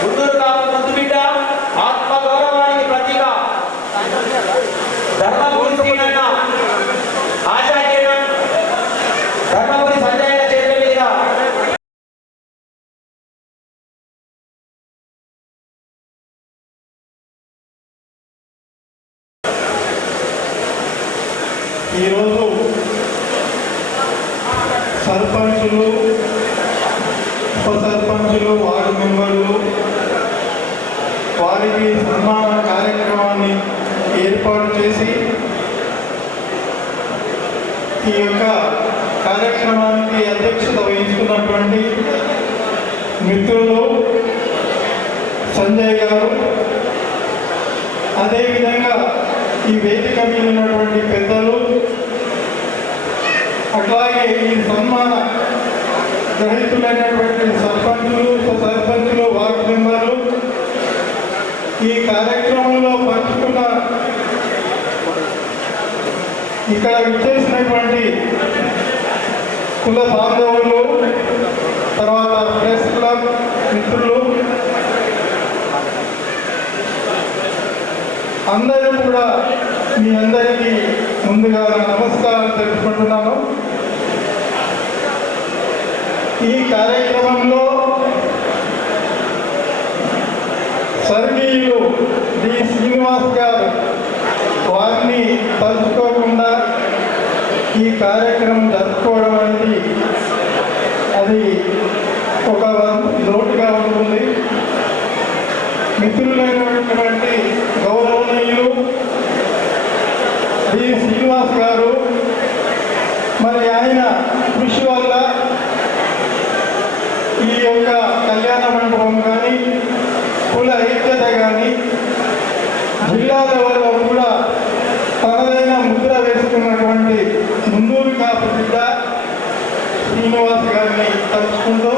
మున్నూరు కాపు ముద్దుబిడ్డ ఆత్మ గౌరవానికి ప్రతీక ధర్మపురి శ్రీనన్న ఆచార్య ధర్మపురి సంజయ్ చేతుల మీదుగా ఈరోజు సర్పంచులు సర్పంచులు వార్డు మెంబర్లు వారికి సన్మాన కార్యక్రమాన్ని ఏర్పాటు చేసి ఈ యొక్క కార్యక్రమానికి అధ్యక్షత వహిస్తున్నటువంటి మిత్రులు సంజయ్ గారు, అదేవిధంగా ఈ వేదిక మీద ఉన్నటువంటి పెద్దలు, అట్లాగే ఈ సన్మాన గ్రహీతులైనటువంటి సర్పంచులు వార్డు మెంబర్లు, ఈ కార్యక్రమంలో పంచుకున్న ఇక్కడ విచ్చేసినటువంటి కుల బాంధవులు, తర్వాత ప్రెస్ క్లబ్ మిత్రులు అందరూ కూడా మీ అందరికీ ముందుగా నమస్కారం తెలుపుకుంటున్నాను. ఈ కార్యక్రమంలో స్వర్గీయులు డి శ్రీనివాస్ గారు వారిని తలుచుకోకుండా ఈ కార్యక్రమం జరుపుకోవడం అనేది అది ఒక లోటుగా ఉంటుంది. మిత్రులైనటువంటి గౌరవనీయులు డి శ్రీనివాస్ గారు, మరి ఆయన కృషి వల్ల ఈ యొక్క కళ్యాణ మండపం కానీ కుల ఐక్యత కానీ జిల్లా లెవెల్లో కూడా తనదైన ముద్ర వేసుకున్నటువంటి ముందూరు కాపు బిడ్డ శ్రీనివాస్ గారిని తలుచుకుంటూ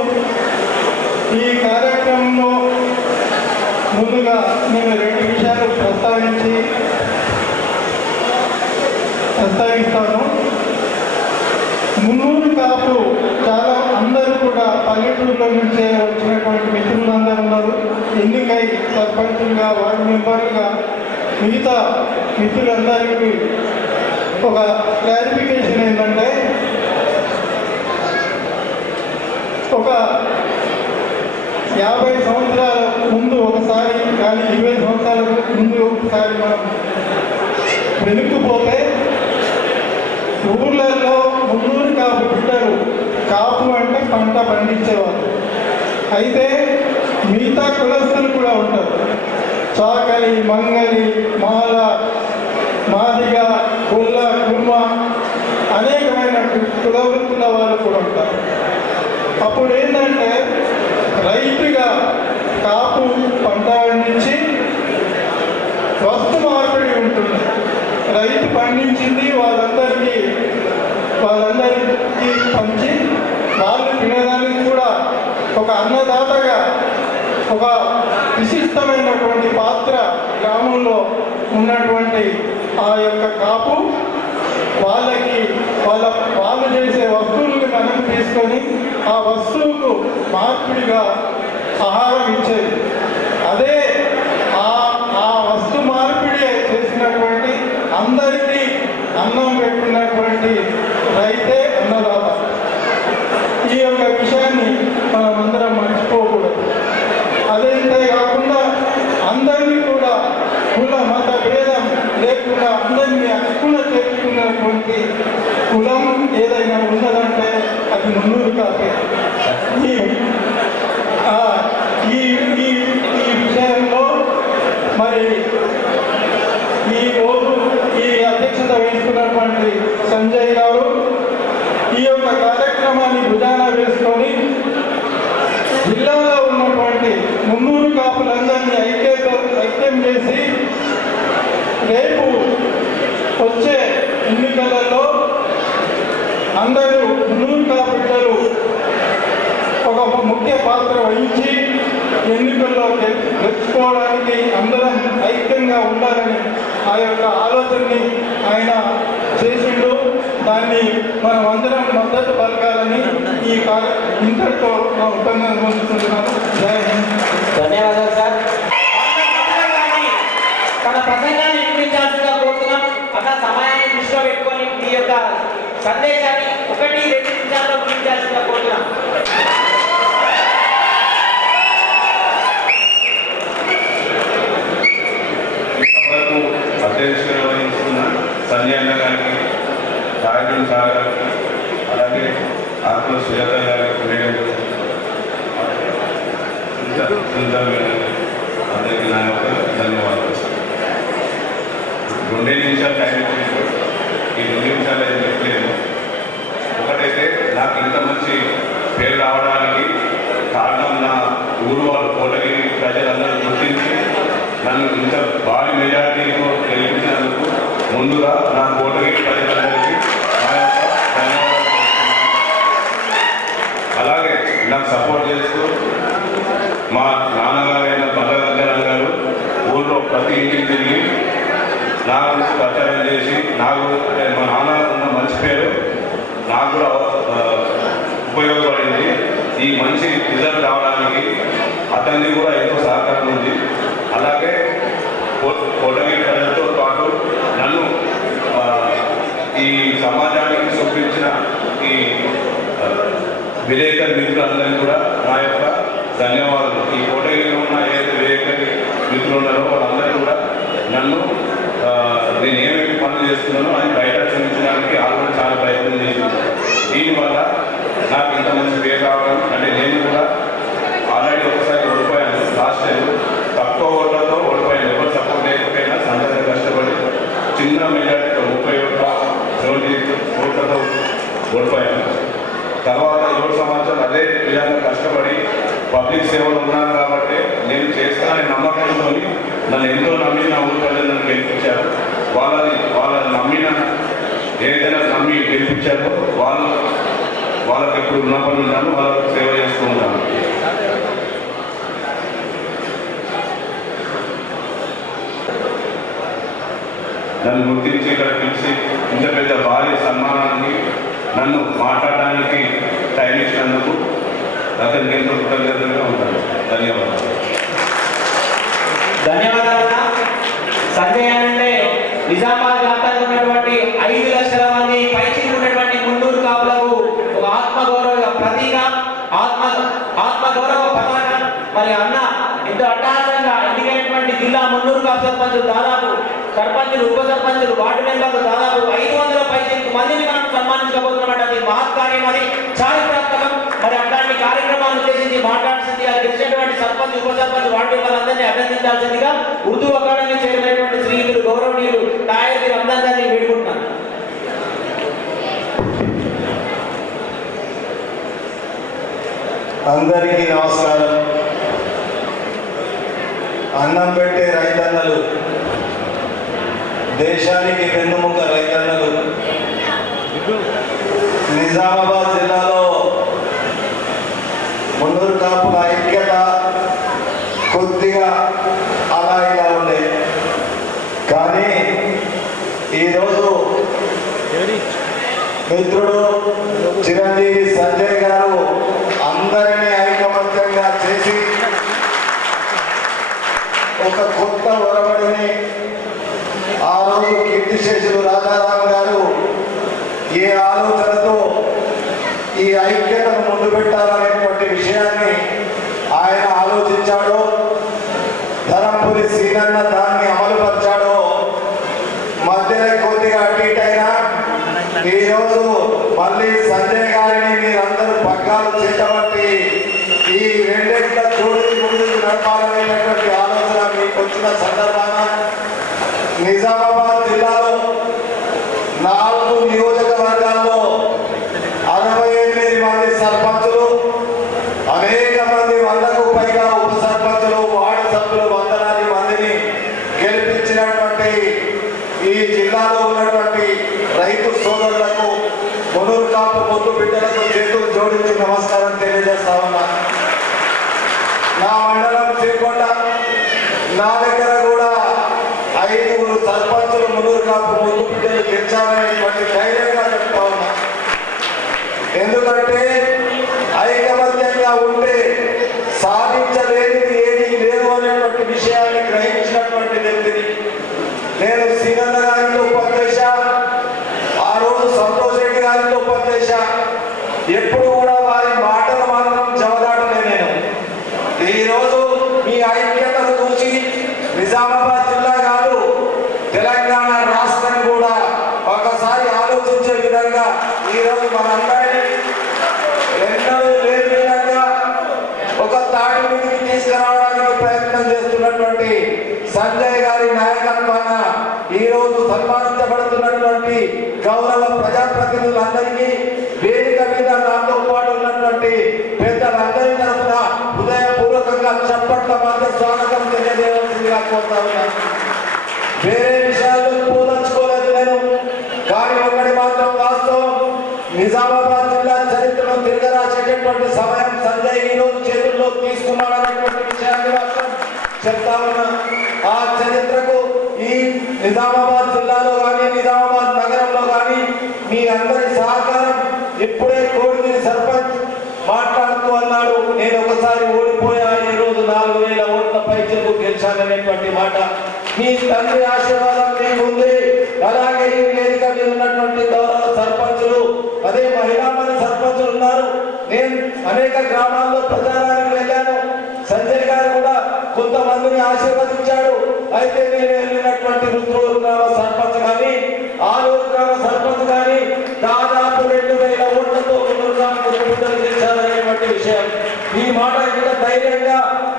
ఈ కార్యక్రమంలో ముందుగా నేను 2 విషయాలు ప్రస్తావిస్తాను. మున్నూరు కాపు చాలా అందరూ కూడా పల్లెటూరులో నుంచే వచ్చినటువంటి మిత్రులందరూ ఉన్నారు. ఎన్నికై సర్పంచులుగా వార్డు మెంబర్లుగా మిగతా మిత్రులందరికీ ఒక క్లారిఫికేషన్ ఏంటంటే, ఒక 50 సంవత్సరాల ముందు ఒకసారి కానీ 20 సంవత్సరాల ముందు ఒకసారి మనం వెనుక్కుపోతే ఊళ్ళల్లో మున్నూరు కాపు బిడ్డలు, కాపు అంటే పంట పండించేవారు. అయితే మిగతా కులస్తులు కూడా ఉంటారు. చాకలి, మంగలి, మాల, మాదిగ, గొల్ల, కుర్మ అనేకమైన కులవృత్తుల వాళ్ళు కూడా ఉంటారు. అప్పుడు ఏంటంటే రైతుగా కాపు పంట పండించి వస్తు మార్పిడి ఉంటుంది. రైతు పండించింది వాళ్ళందరికీ పంచి వాళ్ళు తినడానికి కూడా ఒక అన్నదాతగా ఒక విశిష్టమైనటువంటి పాత్ర గ్రామంలో ఉన్నటువంటి ఆ యొక్క కాపు వాళ్ళకి వాళ్ళు చేసే వస్తువులను మనకు తీసుకొని ఆ వస్తువుకు మార్పిడిగా ఆహారం ఇచ్చేది. అదే ఆ వస్తు మార్పిడి చేసినటువంటి అందరికీ అన్నం పెట్టినటువంటి రైతే అన్నదాత. ఈ యొక్క విషయాన్ని మనమందరం మర్చిపోకూడదు. అదేంటే కాకుండా అందరినీ కూడా కుల మత భేదం లేకుండా అందరినీ హక్కున చేర్చుకున్నటువంటి కులం ఏదైనా ఉన్నదంటే అది మున్నూరు కాపే. ఈ విషయంలో మరి ఈ రోజు ఈ అధ్యక్షత వహిస్తున్నటువంటి సంజయ్ గారు ఈ యొక్క కార్యక్రమాన్ని భుజాన వేసుకొని జిల్లాలో ఉన్నటువంటి మున్నూరు కాపులందరినీ ఐక్యం చేసి రేపు వచ్చే ఎన్నికలలో అందరూ మున్నూరు కాపు బిడ్డలు ఒక ముఖ్య పాత్ర వహించి ఎన్నికల్లో గెలుచుకోవడానికి అందరం ఐక్యంగా ఉండాలని ఆ యొక్క ఆలోచనని ఆయన చేసిండు. దాన్ని మనం అందరం మద్దతు పలకాలని ఈ ఇంతటితో నా ఉపన్యాసం పొందుతున్నాను. జై హింద్. ధన్యవాదాలు సార్. తన ప్రసంగాన్ని వినిపించాల్సిందిగా కోరుతున్నాం. అక్కడ సమయాన్ని దృష్టిలో పెట్టుకొని మీ యొక్క సందేశాన్ని 1-2 నిమిషాల్లో ముగించాల్సిందిగా కోరుతున్నాం. అధ్యక్షులు వహిస్తున్న సంజయ్ అన్న గారికి, రాజన్ సార్ గారికి, అలాగే ఆకుల సుజాత గారికి, ప్రశంసలు అందరికీ నా యొక్క ధన్యవాదాలు. 2 నిమిషాలు టైం ఇచ్చింది. ఈ 2 నిమిషాలు ఏం చెప్పలేదు. ఒకటైతే నాకు ఇంత మంచి పేరు రావడానికి కారణం నా ఊరు వాళ్ళు కోటగిరి ప్రజలందరూ గుర్తించి నన్ను ఇంత భారీ మెజారిటీతో గెలిపించినందుకు ముందుగా నా కోటగిరి ప్రజలందరికీ నా యొక్క ధన్యవాదాలు. అలాగే నాకు సపోర్ట్ చేస్తూ మా నాన్నగారైన భద్రగంజన్ గారు ఊళ్ళో ప్రతి ఇంటికి తిరిగి నా గురించి ప్రచారం చేసి నాకు మా నాన్న ఉన్న మంచి పేరు నాకు కూడా ఉపయోగపడింది. ఈ మంచి రిజల్ట్ రావడానికి అతన్ని కూడా ఎంతో సహకారం ఉంది. అలాగే కోటగిరి ప్రజలతో పాటు నన్ను ఈ సమాజానికి చూపించిన ఈ విలేకరి మిత్రులందరికీ కూడా నా యొక్క ధన్యవాదాలు. ఈ కోటగిరిలో ఉన్న ఏదైతే విలేకరి మిత్రులు ఉన్నారో వాళ్ళందరూ కూడా నన్ను నేను ఏమేమి పనులు చేస్తున్నానో అని బయట చూపించడానికి ఆల్రెడీ చాలా ప్రయత్నం చేసింది. దీనివల్ల నాకు ఇంత మంచి పేరు రావడం అంటే నేను కూడా ఆల్రెడీ ఒకసారి ఓడిపోయాను. లాస్ట్ టైం తక్కువ ఓట్లతో ఓడిపోయాను. ఎవరు సపోర్ట్ లేకపోయినా సందర్భంగా కష్టపడి చిన్న మెజార్టీతో 31 ఓట్లతో ఓడిపోయాను. తర్వాత 7 సంవత్సరాలు అదే విధంగా కష్టపడి పబ్లిక్ సేవలు ఉన్నాను కాబట్టి నేను చేస్తానని నమ్మకంతో నన్ను ఎంతో నమ్మి నా ఊరు ప్రజలు నన్ను గెలిపించారు. వాళ్ళని నమ్మిన ఏదైనా నమ్మి గెలిపించారో వాళ్ళకి ఎప్పుడు రుణపడి ఉన్నాను, వాళ్ళకు సేవ చేస్తూ ఉంటాను. నన్ను గుర్తించి ఇక్కడ పిలిచి ఇంత పెద్ద భారీ సన్మానాన్ని నన్ను మాట్లాడడానికి టైం ఇచ్చినందుకు అతనికి ఎంతో కృతజ్ఞతగా ఉంటాను. ధన్యవాదాలు. ధన్యవాదాలు. సంజయ్ అంటే నిజామాబాద్ వ్యాప్తంగా ఉన్నటువంటి 5 లక్షల మంది పైచిలు ఉన్నటువంటి మున్నూరు కాపులకు ఒక ఆత్మగౌరవ ప్రతీక, ఆత్మగౌరవ పతాక. మరి అన్న ఎంతో అట్టహాసంగా ఎన్నికైనటువంటి జిల్లా మున్నూరు కాపు సర్పంచులు దాదాపు సర్పంచులు, ఉప సర్పంచులు, వార్డు మెంబర్లు దాదాపు 500 పైచిలకు మందిని మనం సన్మానించబోతున్నమాట. అది మహత్కార్యం, అది చారిత్రాత్మకం. మరి అట్లాంటి కార్యక్రమాలు చేసింది మాట్లాడాల్సింది గెలిచినటువంటి సర్పంచ్, ఉప సర్పంచ్, వార్డు మెంబర్లందరినీ అభినందించాల్సిందిగా ఉర్దూ అకాడమీ చేరినటువంటి శ్రీయులు గౌరవనీయులు నాయకులు రంజాన్ గారిని వేడుకుంటున్నాను. అందరికీ నమస్కారం. అన్నం పెట్టే రైతన్నలు, దేశానికి వెన్నుముక రైతన్నలు, నిజామాబాద్ జిల్లాలో మున్నూరు కాపుల ఐక్యత కొద్దిగా అలా ఇలా ఉండే. కానీ ఈరోజు మిత్రుడు చిరంజీవి సంజయ్ గారు అందరినీ ఐకమత్యంగా చేసి ఒక కొత్త ఒరబడిని ఆ రోజు కీర్తిశేషులు రాజారాం గారు ఏ ఆలోచనతో ఈ ఐక్యతను ముందు పెట్టాలనేటువంటి విషయాన్ని ఆయన ఆలోచించాడో, ధరంపురి సీనన్న దాన్ని అమలుపరిచాడో, మధ్యలో కొద్దిగా అటు ఇటైనా ఈరోజు మళ్ళీ సంజయ్ గారిని మీరందరూ పగ్గాలు చేతబట్టి ఈ 2 ఏళ్ల జోడిని ముందుకు నడపాలనేటువంటి ఆలోచన మీకు వచ్చిన సందర్భాన నిజామాబాద్ జిల్లాలో 4 నియోజకవర్గాల్లో 68 మంది సర్పంచులు, అనేక మంది 100కు పైగా ఉప సర్పంచులు, వార్డు సభ్యులు వందలాది మందిని గెలిపించినటువంటి ఈ జిల్లాలో ఉన్నటువంటి రైతు సోదరులకు, మునూరు కాపు ముద్దు బిడ్డలకు చేతులు జోడించి నమస్కారం తెలియజేస్తా ఉన్నా. నా మండలం చేకొండ, నా దగ్గర కూడా 5 సర్పంచులు మునూరు కాపు ముద్దు బిడ్డలు గెలిచారనేటువంటి ధైర్యంగా చెప్తా ఉన్నా. ఎందుకంటే ఐకమత్యంగా ఉంటే సాధించలేనిది ఏది లేదు అనేటువంటి విషయాన్ని గ్రహించినటువంటి వ్యక్తిని నేను. సీనన్న గారితో పనిచేశా, ఆ రోజు సంతోష్ రెడ్డి గారితో పనిచేశా. ఎప్పుడు కూడా వారి మాటలు మాత్రం జవదాటలే నేను. ఈరోజు మీ ఐక్యతను చూసి నిజామాబాద్ జిల్లా కాదు, తెలంగాణ రాష్ట్రం కూడా ఒకసారి ఆలోచించే విధంగా ఈరోజు మనందరినీ ఎన్నడూ లేని సంజయ్ గారి నాయకత్వాన ఈ రోజు సన్మానించబడుతున్నటువంటి గౌరవ ప్రజాప్రతినిధులందరికీ వేదిక మీద నాతో పాటు ఉన్నటువంటి పెద్దలందరి తరఫున హృదయపూర్వకంగా చప్పట్ల మధ్య స్వాగతం తెలియజేయవలసిందిగా కోరుతా ఉన్నాను. వేరే విషయాలు పోదలుచుకోలేదు నేను, కానీ ఒకటి మాత్రం వాస్తవం, నిజామాబాద్ జిల్లా చరిత్రను తిరగరాసేటటువంటి సమయం సంజయ్ ఈ రోజు చేతుల్లో తీసుకున్నాడనేటువంటి విషయాన్ని మాత్రం చెప్తా ఉన్నా. ఆ చరిత్రకు ఈ నిజామాబాద్ జిల్లాలో కానీ నిజామాబాద్ నగరంలో కానీ మీ అందరి సహకారం. ఇప్పుడే కోడిగిరి సర్పంచ్ మాట్లాడుతూ అన్నాడు, నేను ఒకసారి ఓడిపోయా, ఈ రోజు 4000 ఓట్ల పైచకు గెలిచాననేటువంటి మాట. మీ తండ్రి ఆశీర్వాదం మీకు ఉంది. అలాగే ఈ వేదిక మీద ఉన్నటువంటి గౌరవ సర్పంచులు, అదే మహిళామణి సర్పంచులు ఉన్నారు. నేను అనేక గ్రామాల్లో ప్రచారానికి వెళ్ళాను. సంజయ్ గారు కూడా కొంతమందిని ఆశీర్వదించాడు. అయితే నేను వెళ్ళినటువంటి రుద్రూరు గ్రామ సర్పంచ్ కానీ ఆలూరు గ్రామ సర్పంచ్ కానీ దాదాపు 2000 ఓట్లతో ముందుకు చేశారనేటువంటి విషయం. ఈ మాట ఇంత ధైర్యంగా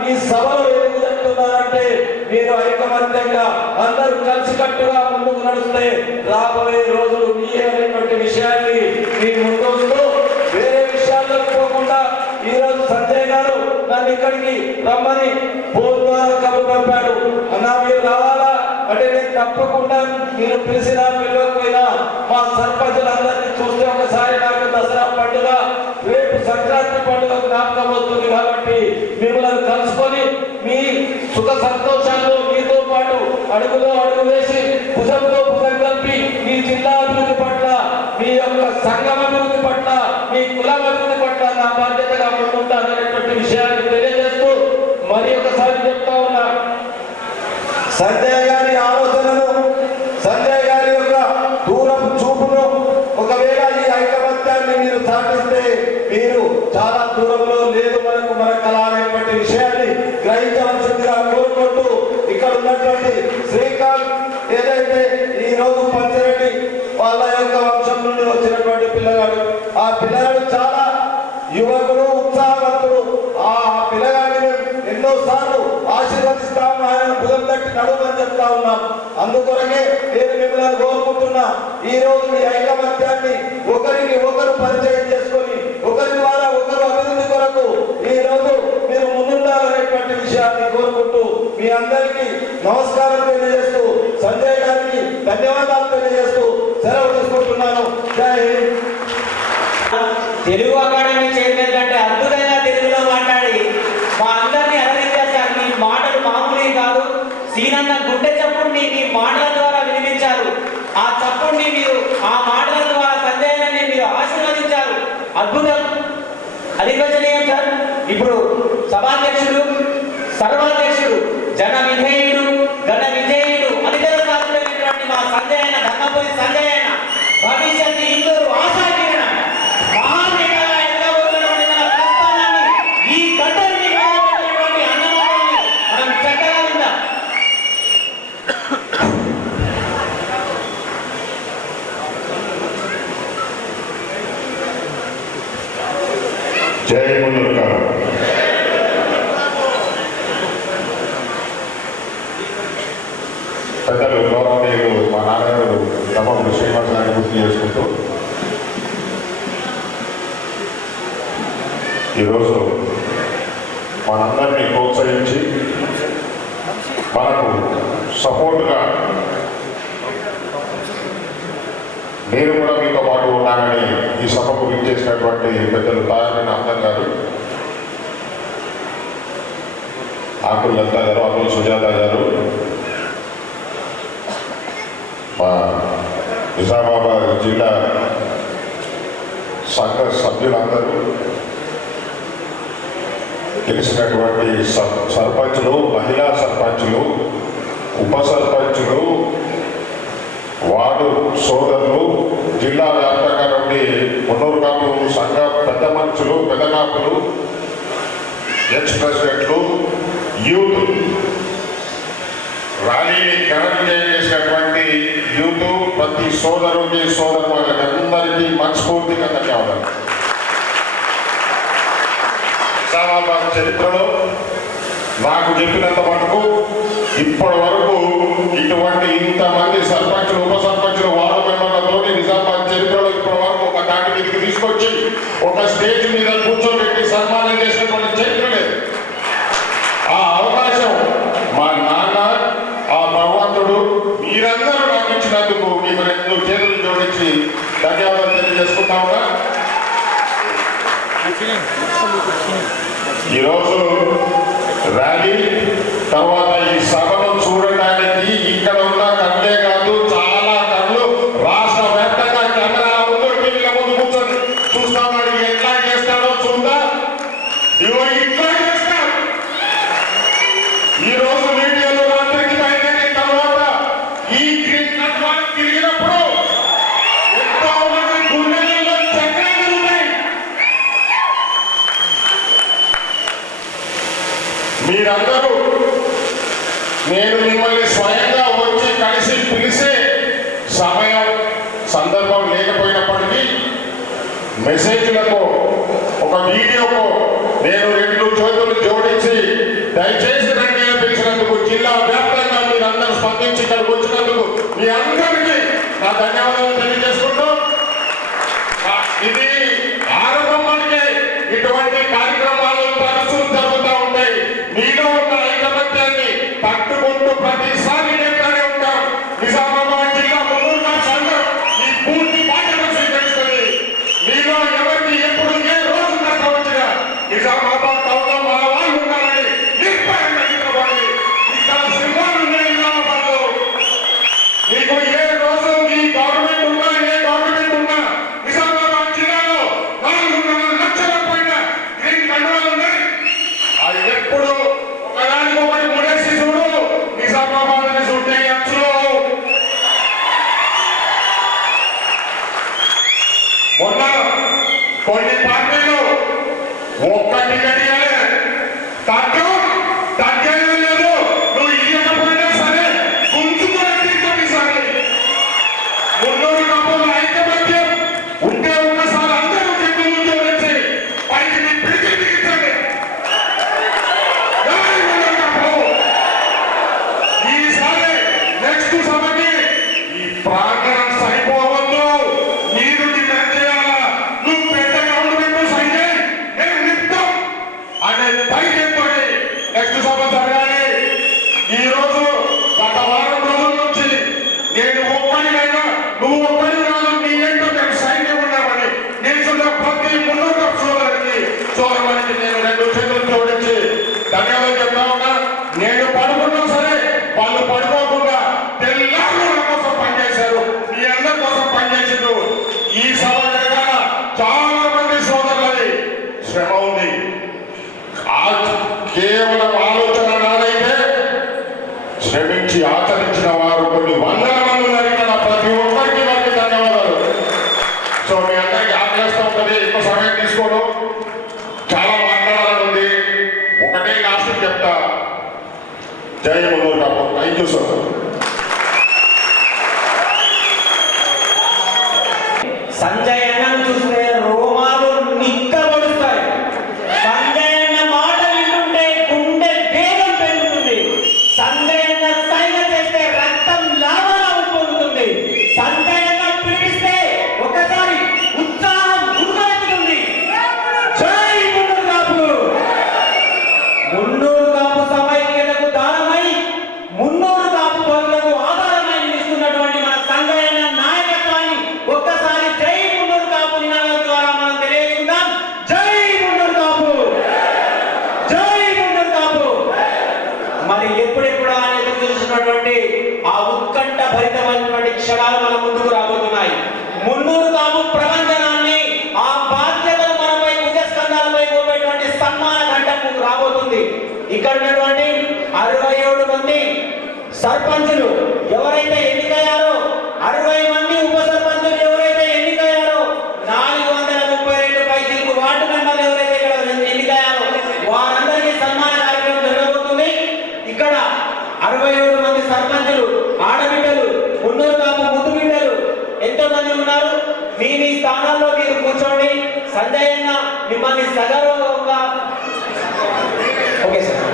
ఈ సభలో ఎందుకు చెప్తున్నారంటే, మీరు ఐకమత్యంగా అందరూ కలిసికట్టుగా ముందుకు నడిస్తే రాబోయే రోజులు మీరే అనేటువంటి విషయాన్ని మీ ముందు వేరే విషయాల్లోకి పోకుండా ఈ రోజు సంజయ్ గారు నన్ను ఇక్కడికి రమ్మని ఫోన్ ద్వారా కబురు పంపాడు. అన్నా మీరు రావాలా అంటే నేను తప్పకుండా మీరు పిలిచినా పిలవకపోయినా మా సర్పంచులందరినీ చూస్తే ఒకసారి నాకు దసరా పండుగ, రేపు సంక్రాంతి పండుగ జ్ఞాపకం వస్తుంది. కాబట్టి మిమ్మల్ని కలుసుకొని మీ సుఖ సంతోషాల్లో మీతో పాటు అడుగులో అడుగు వేసి భుజంతో భుజం కలిపి మీ జిల్లా అభివృద్ధి పట్ల, మీ యొక్క సంఘం అభివృద్ధి పట్ల, మీ కులం అభివృద్ధి పట్ల నా బాధ్యతగా ముందుంటాననేటువంటి విషయాన్ని తెలియజేస్తూ మరి ఒకసారి చెప్తా ఉన్నా, సంజయ్ గారి ఆలోచనను, సంజయ్ గారి యొక్క దూరం చూపును ఒకవేళ ఈ ఐకమత్యాన్ని మీరు సాధిస్తే మీరు చాలా దూరంలో లేదు మన కళ అనేటువంటి విషయాన్ని గ్రహించవలసిందిగా కోరుకుంటూ, ఇక్కడ ఉన్నటువంటి శ్రీకాంత్ ఏదైతే ఈ రోజు పంచరెడ్డి వాళ్ళ యొక్క వంశం నుండి వచ్చినటువంటి పిల్లగాడు, ఆ పిల్లగాడు చాలా యువకుడు, ఉత్సాహవంతుడు. ఆ పిల్లగాడిని ఎన్నోసార్లు ఆశీర్వదిస్తాము, ఆయన భుజం తట్టి నడుమని చెప్తా ఉన్నాం. అందుకొరకే నేను మిమ్మల్ని కోరుకుంటున్నా, ఈ రోజు మీ ఐకమత్యాన్ని ఒకరికి ఒకరు పరిచయం చేసుకొని ఒకరి ద్వారా ఒకరు అభివృద్ధి కొరకు ఈ రోజు మీరు ముందుండాలనేటువంటి విషయాన్ని కోరుకుంటూ మీ అందరికీ నమస్కారం తెలియజేస్తూ, సంజయ్ గారికి ధన్యవాదాలు తెలియజేస్తూ సెలవు తీసుకుంటున్నాను. జై హింద్. తెలుగు అకాడమీ చైర్మన్ కంటే అద్భుతంగా తెలుగులో మాట్లాడి మా అందరినీ అలరించారు. మీ మాటలు మామూలే కాదు, సీనన్న గుండె చప్పుడిని మీ మాటల ద్వారా వినిపించారు. ఆ చప్పుడిని మీరు, ఆ మాటల ద్వారా సంజయ్ మీరు ఆశీర్వదించారు. అద్భుతం, అధిపచనీయం సార్. ఇప్పుడు సభాధ్యక్షుడు, సర్వాధ్యక్షుడు, జన విధేయుడు, ఘన విజయుడు, అధికార సాధుడైనటువంటి మా సంజయ్ ధర్మపురి సంజయ్ భవిష్యత్తు ఇందూరు ఆశాకిరణ మహానేతగా ఎదగబోతున్నటువంటి మన ప్రస్థానాన్ని, ఈ గడ్డని కావాలన్నటువంటి అన్నమాటల్ని మనం చక్కగా ఉందాం. జై మునుర్కా. పెద్దలు గౌరవనీయులు మా నాన్నగారు తప్పకుండా శ్రీనివాస గారిని గుర్తు చేసుకుంటూ ఈరోజు మనందరినీ ప్రోత్సహించి మనకు సపోర్ట్గా నేను కూడా మీతో పాటు ఉన్నానని ఈ సభకు విచ్చేసినటువంటి పెద్దలు తాయారి నాందన్ గారు, ఆకుల లలిత గారు, ఆకుల సుజాత గారు, మా నిజామాబాద్ జిల్లా సంఘ సభ్యులందరూ, తెలిసినటువంటి సర్పంచులు, మహిళా సర్పంచులు, ఉప సర్పంచులు, వార్డు సోదరులు, జిల్లా వ్యాప్తంగా నుండి మున్నూరు కాపు సంఘ పెద్ద మనుషులు, పెద్ద కాపులు, ఎక్స్ ప్రెసిడెంట్లు, యూత్ ర్యాలీని ఘన విజయం చేసినటువంటి యూత్ ప్రతి సోదరుకి సోదరులకు అందరికీ మనస్ఫూర్తిగా ధన్యవాదాలు. నిజామాబాద్ చరిత్రలో నాకు చెప్పినంత మటుకు ఇప్పటి వరకు ఇటువంటి ఇంతమంది సర్పంచులు ఉప సర్పంచులు వార్డు మెంబర్లతోటి నిజామాబాద్ చరిత్రలో ఇప్పటి వరకు ఒక తాటి మీదకి తీసుకొచ్చి ఒక స్టేజ్ మీద కూర్చోబెట్టి సన్మానం చేసినటువంటి చరిత్ర లేదు. ఆ అవకాశం మా నాన్న ఆ భగవంతుడు మీరందరూ నాకు ఇచ్చినందుకు మీకు రెండు చేతులు జోడించి ధన్యవాదాలు తెలియజేసుకుంటాముగా. ఈరోజు ర్యాలీ తర్వాత ఈ సభను చూడడానికి ఇక్కడ ఉన్న కళ్ళే కాదు చాలా కళ్ళు రాష్ట్ర వ్యాప్తంగా కెమెరా ముందు టీవీల ముందు కూర్చొని చూస్తామని ఎట్లా చేస్తాడో చూద్దా. ఇగో ఇట్లా చేస్తాం. ఈ రోజు మీడియాలో రాత్రికి బయలుదేరిన తర్వాత ఈ గ్రీన్ కట్ తిరిగినప్పుడు ఎంతో మంది గుండెలలో చక్రాలు ఉన్నాయి. మీరందరూ నేను మిమ్మల్ని స్వయంగా వచ్చి కలిసి పిలిచే సమయం సందర్భం లేకపోయినప్పటికీ మెసేజ్లకు ఒక వీడియోకు నేను రెండు చేతులు జోడించి దయచేసి రండి పిలిచినందుకు జిల్లా వ్యాప్తంగా మీరందరూ స్పందించి ఇక్కడికి వచ్చినందుకు మీ అందరికీ నా ధన్యవాదాలు తెలియజేసుకుంటూ ఇది ఆరంభంలోనే ఇటువంటి కార్యక్రమాలు తరచూ జరుగుతూ ఉంటాయి. మీలో ఉన్న ఐకమత్యాన్ని పట్టుకుంటూ ప్రతిసారి చెప్తానే ఉంటాం. నిజామాబాద్ జిల్లా మున్నూరు సంఘం ఈ పూర్తి బాధ్యత స్వీకరిస్తుంది. మీలో ఎవరికి ఎప్పుడు ఏ రోజు నాకు వచ్చినా నిజామాబాద్ టౌన్లో మన వాళ్ళు ఉన్నారని నిర్భయంగా నిద్రపోయి ఇక్కడ సింహాలు ఉన్నాయి. నిజామాబాద్లో మీకు ఏ రోజు ఈ గవర్నమెంట్ ఉన్నా ఏ గవర్నమెంట్ ఉన్నా నిజామాబాద్ జిల్లాలో 4.5 లక్షల పైన గ్రీన్ కండువాలు ఉన్నాయి. అది ఎప్పుడు ఒకదానికి ఒకటి ముడేసి చూడు నిజామాబాద్ అని చూస్తే అచ్చులో మొన్న కొన్ని పార్టీలు ఒక్కటి గడియాలే తగ్గేది లేదు. నువ్వు ఇయ్యకపోయినా సరే గుంజుకొని తీర్చనిసారి మున్నూరు కప్పుల ఐకమత్యం ఉంటే ఒక్కసారి అందరూ చెట్టు ముందు వచ్చి పైకి పిడికి బిగించండి. ఈసారి నెక్స్ట్ సభకి ఈ ప్రాంగణం సరిపోవద్దు. మీరు డిమాండ్ చేయాలా నువ్వు పెద్ద గవర్నమెంట్ సంజయ్ నేను నిప్తాం అనే ధైర్యంతో నెక్స్ట్ సభ జరగాలి. ఈ రోజు గత వారం రోజుల నుంచి నేను ఒక్కడినైనా నువ్వు ఒక్కడి కాదు నీ ఏంటో నేను సైన్యం ఉన్నామని నిల్చున్న ప్రతి మున్నూరు సోదరునికి నేను రెండు చేతులు జోడించి ధన్యవాదాలు చెప్తా ఉన్నా. నేను పడుకున్నా సరే వాళ్ళు పడుకోకుండా తెల్లారు నా కోసం పనిచేశారు. మీ అందరి కోసం పనిచేసిండు. ఈ సభ జరగాల చాలా మంది సోదరులది శ్రమ ఉంది. కేవలం ఆలోచన నాదైతే శ్రమించి ఆచరించిన వారు కొన్ని వందల మంది ఉన్నారు. ఇక్కడ ప్రతి ఒక్కరికి వారికి ధన్యవాదాలు. సో మీ అందరికి ఆకలిస్తూ ఉంటుంది. ఎక్కువ సమయం తీసుకోవడం చాలా మాట్లాడాలని ఉంది. ఒకటే లాస్ట్ చెప్తా. జై Munnuru Kapu. Thank you sir. Sanjay అన్నను చూస్తే రోమాలు నిక్కబడుస్తాయి. సంజయ్ అన్న మాట వింటుంటే గుండె వేగం పెరుగుతుంది. సంజయ్ అన్న సైగ చేస్తే రక్తం లాభాలా ఉప్పొంగుతుంది. సంజయ్ అన్న పిలిపిస్తే ఒకసారి ఉత్సాహం ఉరుకుతుంది. జై మున్నూరు కాపు. మున్నూరు కాపు సమైక్యతకు దానమై మున్నూరు కాపు పనులకు ఆధారమై నిలుస్తున్నటువంటి మన సంజయ్ అన్న నాయకత్వాన్ని ఒక్కసారి జై మున్నూరు కాపు నినాదం ద్వారా మనం తెలియజేద్దాం. జై మున్నూరు కాపు. జై మున్నూరు కాపు. మరి ఎప్పుడెప్పుడు ఆయన చూసినటువంటి ఆ ఉత్కంఠ భరితమైనటువంటి క్షణాలు మన ముందుకు రాబోతున్నాయి. మున్నూరు కాపు ప్రబంధనాన్ని ఆ బాధ్యతలు మనపై భుజస్కంధాలపై పోయేటువంటి సన్మాన ఘట్టం రాబోతుంది. ఇక్కడ ఉన్నటువంటి 67 మంది సర్పంచులు ఎవరైతే ఎన్నికయ్యారో 60 మంది ఉప సర్పంచులు ఎవరైతే ఎన్నికయ్యారో 432 పైసలకు వార్డు మెంబర్లు ఎవరైతే ఇక్కడ ఎన్నికయ్యారో వారందరికీ సన్మాన కార్యక్రమం జరగబోతుంది. ఇక్కడ 67 మంది సర్పంచులు ఆడబిడ్డలు మున్నూరు కాపు ముద్దు బిడ్డలు ఎంతో మంది ఉన్నారు. మీ స్థానాల్లో మీరు కూర్చోండి. సంజయ్ అన్న మిమ్మల్ని సగౌరవంగా ఓకే సార్.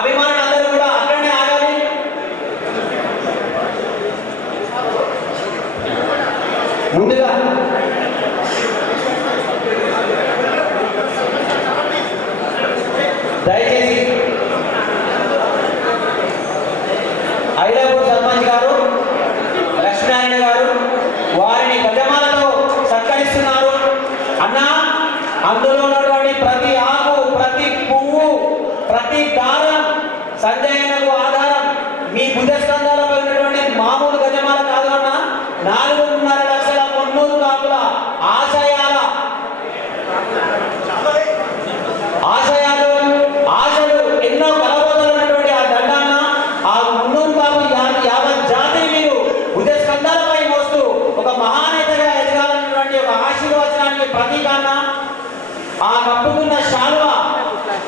అభిమానులు అందరూ కూడా అక్కడనే ఆగాలి. ముందుగా దయచేసి ఐలాపూర్ సర్పంచ్ గారు లక్ష్మీనారాయణ గారు వారిని గజమాలతో సత్కరిస్తున్నారు. అన్నా, అందులో ఉన్నటువంటి ప్రతి ఆకు, ప్రతి పువ్వు, ప్రతి దారం సంజయనకు ఆధారం. మీ భుజస్కంధాలపై ఉన్నటువంటి మామూలు గజమాల కాదు అన్న, 4.5 లక్షల మున్నూరు కాపుల ఆశయాలు, ఆశలు ఎన్నో కలబోతలు ఉన్నటువంటి ఆ దండాన్న, ఆ మున్నూరు కాపు యావత్ జాతి మీరు భుజస్కంధాలపై మోస్తూ ఒక మహానేతగా ఎదగాలన్నటువంటి ఒక ఆశీర్వచనానికి ప్రతీకాన్న ఆ కప్పుతున్న శాలువ,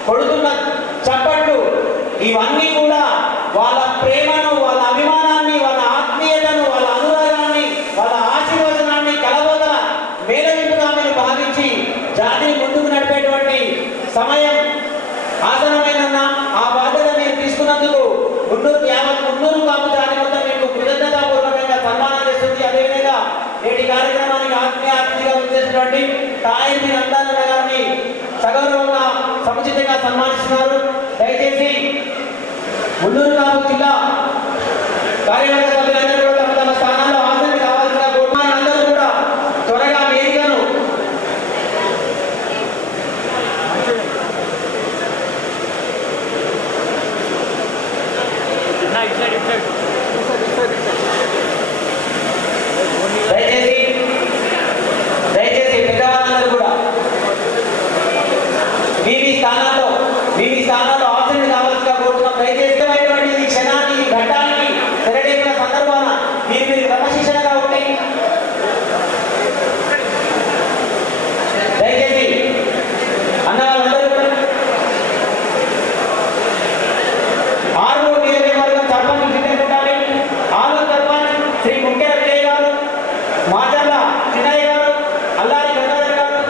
కొడుతున్న చప్పట్లు, ఇవన్నీ కూడా వాళ్ళ ప్రేమను, వాళ్ళ అభిమానాన్ని, వాళ్ళ ఆత్మీయతను, వాళ్ళ అనురాగాన్ని, వాళ్ళ ఆశీర్వచనాన్ని కలబోతల మేలవింపుగా మీరు భావించి జాతిని ముందుకు నడిపేటువంటి సమయం ఆసనమైన ఆ బాధ్యత మీరు తీసుకున్నందుకు మున్నూరు కాపు జాతి మొత్తం మీకు కృతజ్ఞతాపూర్వకంగా సన్మానం చేస్తుంది. అదేవిధంగా నేటి కార్యక్రమానికి ఆత్మీయ అతిథిగా వచ్చేసినటువంటి తాయిని నందానన్న గారిని సగౌరవంగా సముచితంగా సన్మానిస్తున్నారు. దయచేసి మున్నూరు కాపు జిల్లా కార్యవర్గ సభ్యులందరూ కూడా తమ తమ స్థానాల్లో హాజరు కావాల్సిన అందరూ కూడా త్వరగా వేదికను దయచేసి పెద్దవాళ్ళందరూ కూడా మీ స్థానాల్లో ఆసీనులు కావాల్సిగా కోరుతున్నాం. దయచేసి ఈ క్షణానికి, ఈ ఘట్టానికి తెరడేసిన సందర్భాన మీరు క్రమశిక్షణగా ఉండి దయచేసి అన్న వాళ్ళందరూ ఆర్మూరు నియోజకవర్గం సర్పంచ్ సిద్ధించాలి. ఆలూరు సర్పంచ్ శ్రీ ముఖ్య విజయ్ గారు, మాచర్ల చిన్నయ్య గారు, అల్లారి గంగాధర్ గారు,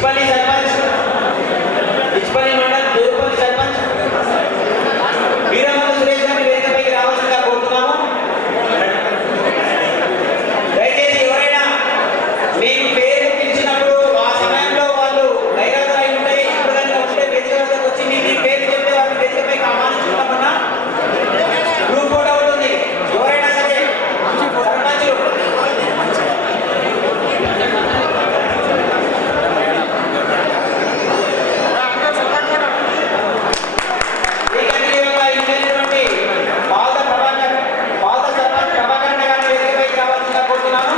ఇచ్పల్లి సర్పంచ్, ఇచ్పల్లి మండల్ దేవుపల్లి సర్పంచ్ వీరమల్లు సురేష్ గారిని వేదికపైకి రావాల్సిందిగా కోరుతున్నాము. దయచేసి ఎవరైనా మీకు పేరు పిలిచినప్పుడు ఆ సమయంలో వాళ్ళు గైరాజరై ఉంటే ఇప్పుడు కనుక ఉంటే వేదిక వద్దకు వచ్చి మీ పేరు చెప్తే వారిని వేదికపైకి ఆహ్వానించుకుంటామన్నా. గ్రూప్ ఫోటో ఉంటుంది. ఎవరైనా సరే సర్పంచులు ఏకగ్రీవంగా ఎన్నికైనటువంటి పాత సర్పంచ్ ప్రభాకర్ గారిని వేదికపైకి రావాల్సిందిగా కోరుతున్నాను.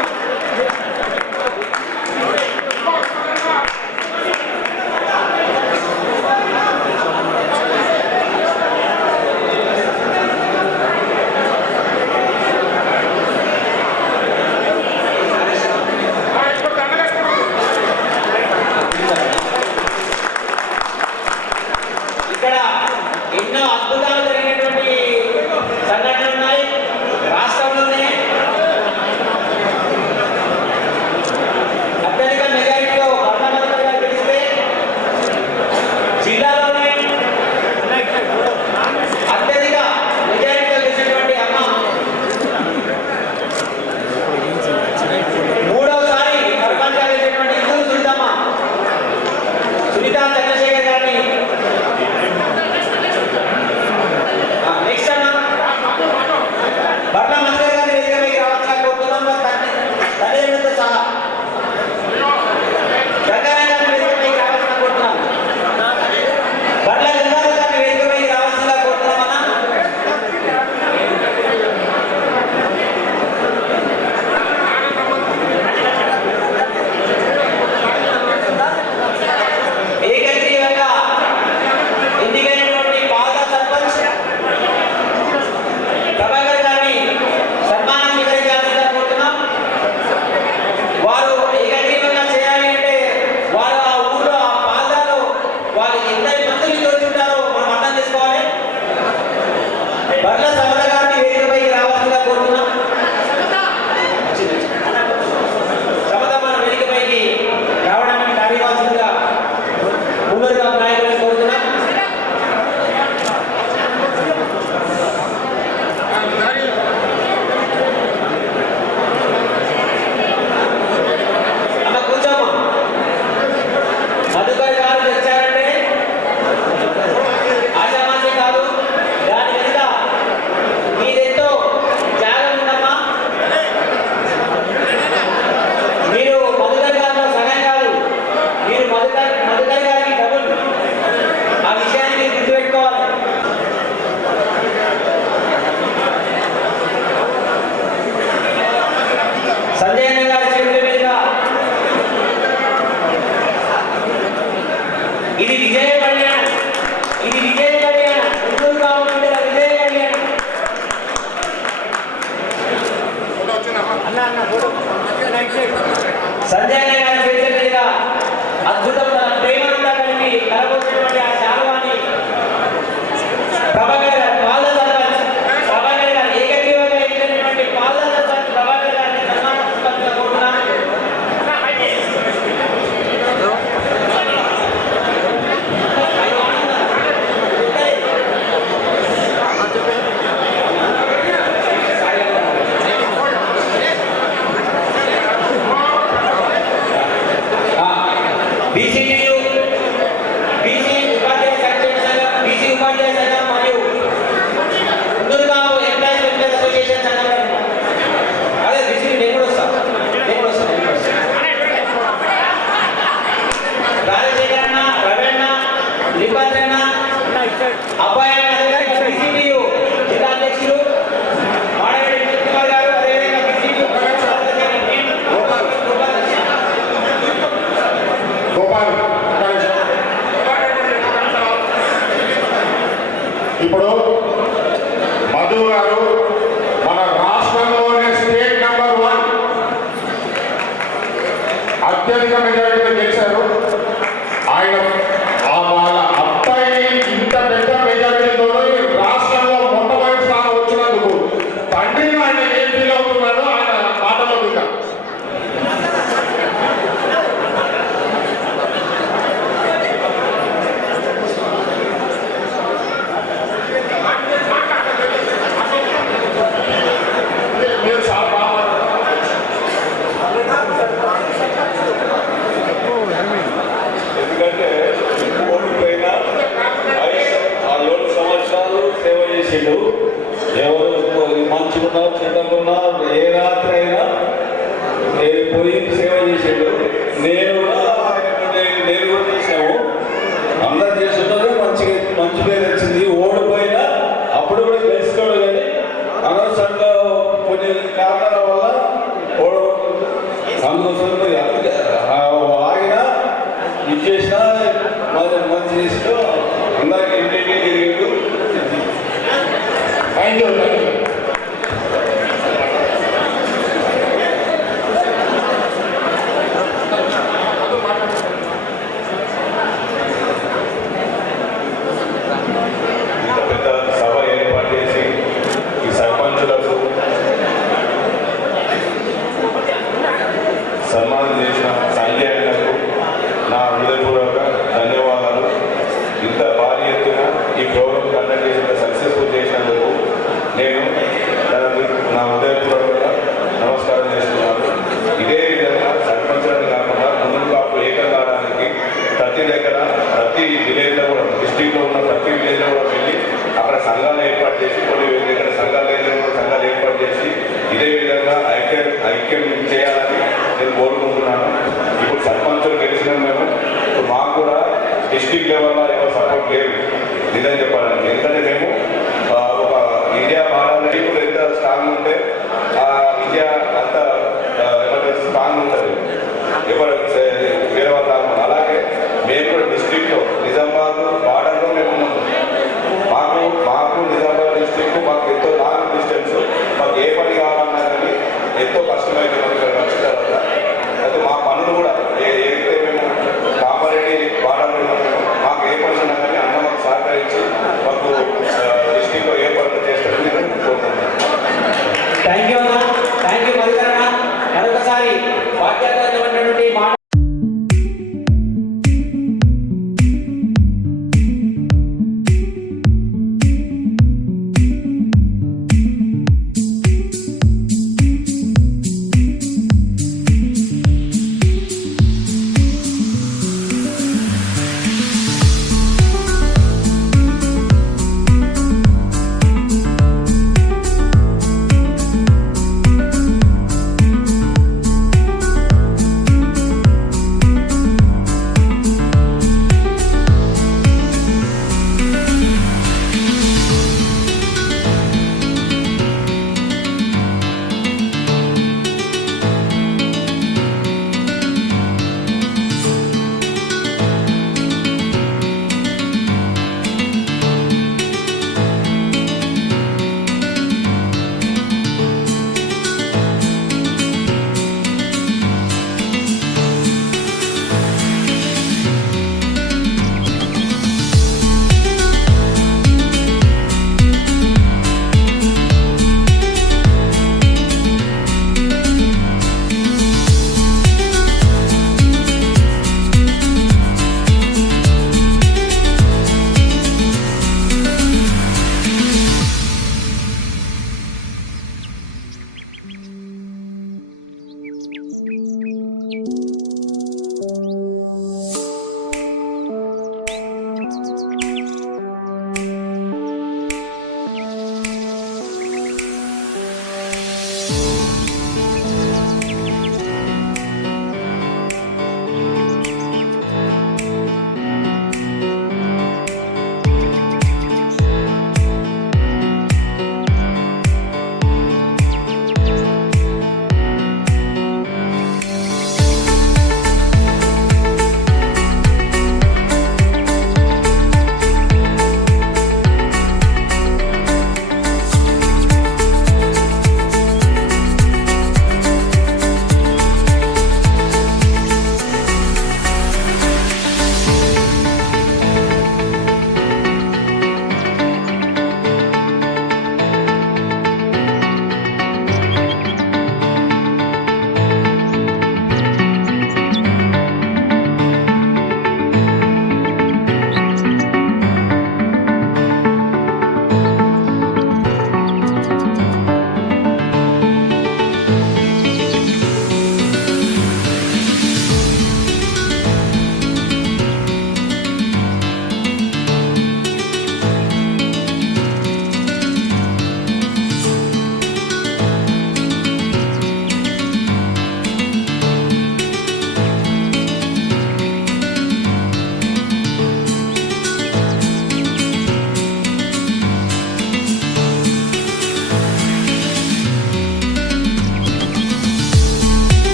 ఇక్కడ ఎన్నో అద్భుతాలు జరిగినటువంటి సంఘటనలు ఉన్నాయి రాష్ట్రంలోనే. అత్యధిక మెజారిటీలో కర్ణాటకగా గెలిస్తే జిల్లాలోనే అత్యధిక మెజారిటీలో గెలిచినటువంటి అమ్మ మూడవసారి సర్పంచ్గా గెలిచినటువంటి ఇందూరు సునీతమ్మ, సునీతా చంద్రశేఖర్ గారిని నెక్స్ట్ అన్న బట్ల మంత్రి గారిని వేదికపైకి రావాల్సిందిగా కోరుతున్నాం. తల్లిదండ్రులతో సహా గంగారాయణ గారిని వేదికపైకి రావాల్సిందిగా కోరుతున్నాం. బట్ల గంగారాయణ గారిని వేదికపైకి రావాల్సిందిగా కోరుతున్నామన్నా. ఏకగ్రీవంగా ఎన్నికైనటువంటి పాత సర్పంచ్ ప్రభాకర్ గారిని సన్మానం స్వీకరించాల్సిందిగా కోరుతున్నాం. వారు ఏకగ్రీవంగా చేయాలి అంటే వారు ఆ ఊళ్ళో ఆ పాదాలో వాళ్ళు ఎందరి మంత్రులు చూస్తుంటారో మనం అర్థం చేసుకోవాలి. బర్ల సమత గారిని వేదికపైకి రావాల్సిందిగా కోరుతున్నాం. సమత మన వేదికపైకి రావడానికి కార్యవాల్సిందిగా ముందుగా నాయకులను కోరుతున్నాం. అమ్మ కూర్చోమ్మ. మధుకర్ గారు తెచ్చారంటే ఆశామాసి కాదు. దాని వెనుక మీదెంతో త్యాగం ఉందమ్మా. మీరు మధుకర్ గారిలో సగం కాదు, మీరు మధుకర్ గారికి డబుల్. ఆ విషయాన్ని మీరు గుర్తుపెట్టుకోవాలి. సంజయ్ అన్న గారి చేతుల మీదుగా ఇది విజయ కళ్యాణం, ఇది విజయ కళ్యాణం, ముందుకు కావాలంటే విజయ కళ్యాణం. సంజయ్ అన్న గారి చేతుల మీదుగా అద్భుతం తన ప్రేమనంతా కలిపి కలబోసినటువంటి ఆ శాలువాని ప్రభాకర్ గారు పాద సర్పంచ్ ప్రభాకర్ గారు ఏకగ్రీవంగా ఎన్నికైనటువంటి పాద సర్పంచ్ ప్రభాకర్ గారిని సన్మానించవలసిందిగా కోరుతున్నాం. బీసీయూ బీసీ ఉపాధ్యాయ సంక్షేమ సంఘం, బీసీ ఉపాధ్యాయ సంఘం మరియు ముందుగావు ఎంప్లాయీస్ వెల్ఫేర్ అసోసియేషన్ సంఘం. అదే బీసీ నేను కూడా వస్తాను. రాజశేఖర్ అన్న, రవణ, లింబాద్రి అన్న, అబ్బాయి బీసీయూ జిల్లా అధ్యక్షులు మాడగడి వినోద్ కుమార్ గారు, అదేవిధంగా బీసీయూ గోపాల్ ఇప్పుడు మధు గారు మన రాష్ట్రంలోనే స్టేట్ నెంబర్ 1 అత్యధిక మెజారిటీలో గెలిచారు. ఆయన వాళ్ళ అబ్బాయి ఇంత పెద్ద మెజారిటీతో రాష్ట్రంలో మొట్టమొదటి స్థానం వచ్చినందుకు తండ్రిని ఆయన ఏం ఫీల్ అవుతున్నాడో ఆయన మాటలో ఎందుకంటే ఓడిపోయిన 7 సంవత్సరాలు సేవ చేసిండు. ఎవరు మంచుకున్నా చెడ్డకున్నా ఏ రాత్రి అయినా పోయి సేవ చేసిండు. నేను కూడా చేసాము. అందరు చేస్తుంటే మంచి పేరు వచ్చింది. ఓడిపోయినా అప్పుడు కూడా గెలుచుకోడు, కానీ అనవసరంగా కొన్ని కారణాల వల్ల అందుకోసం ఆగిన ఇది చేసినా మంచి చేసినా అందరికి ఇంటికి తిరిగిండు. Thank you. ఇంత పెద్ద సభ ఏర్పాటు చేసి ఈ సర్పంచులకు సన్మానం చేసిన సంజయ్ నా హృదయపూర్వక ధన్యవాదాలు. ఇంత భారీ ఎత్తున ఈ ప్రోగ్రాం కండక్ట్ చేసిన సక్సెస్ఫుల్ చేసినందుకు నేను నా హృదయపూర్వక నమస్కారం చేస్తున్నాను. ఇదే విధంగా సర్పంచులను కాకుండా ముందు కాపు ఏకం కావడానికి ప్రతి దగ్గర ప్రతి విలేజ్లో కూడా డిస్టిక్లో ఉన్న ప్రతి విలేజ్లో కూడా వెళ్ళి అక్కడ సంఘాలు ఏర్పాటు చేసి కొన్ని దగ్గర సంఘాలు సంఘాలు ఏర్పాటు చేసి ఇదే విధంగా ఐక్యం చేయాలని నేను కోరుకుంటున్నాను. ఇప్పుడు సర్పంచులు గెలిచిన మేము ఇప్పుడు మాకు కూడా డిస్టిక్ లెవెల్లో ఎవరు సపోర్ట్ లేదు నిజం చెప్పాలంటే. ఎందుకంటే మేము ఒక ఇండియా మారాలి ఇప్పుడు ఎంత స్ట్రాంగ్ ఉంటే ఇండియా అంత స్ట్రాంగ్ ఉంటుంది ఎవరు వేరే వాళ్ళు కాకుండా. అలాగే మేము కూడా డిస్టిక్లో నిజామాబాద్ బార్డర్లో మేము ఉన్నాము. మాకు నిజామాబాద్ డిస్టిక్ మాకు ఎంతో లాంగ్ డిస్టెన్స్. మాకు ఏ పని కావాలన్నా కానీ ఎంతో కష్టమైపోయింది ఇక్కడ వచ్చిన తర్వాత. అయితే మా పనులు కూడా ఏదైతే మేము కామారెడ్డి బార్డర్లో మాకు ఏ పని ఉన్నా కానీ అన్న మాకు సహకరించి మాకు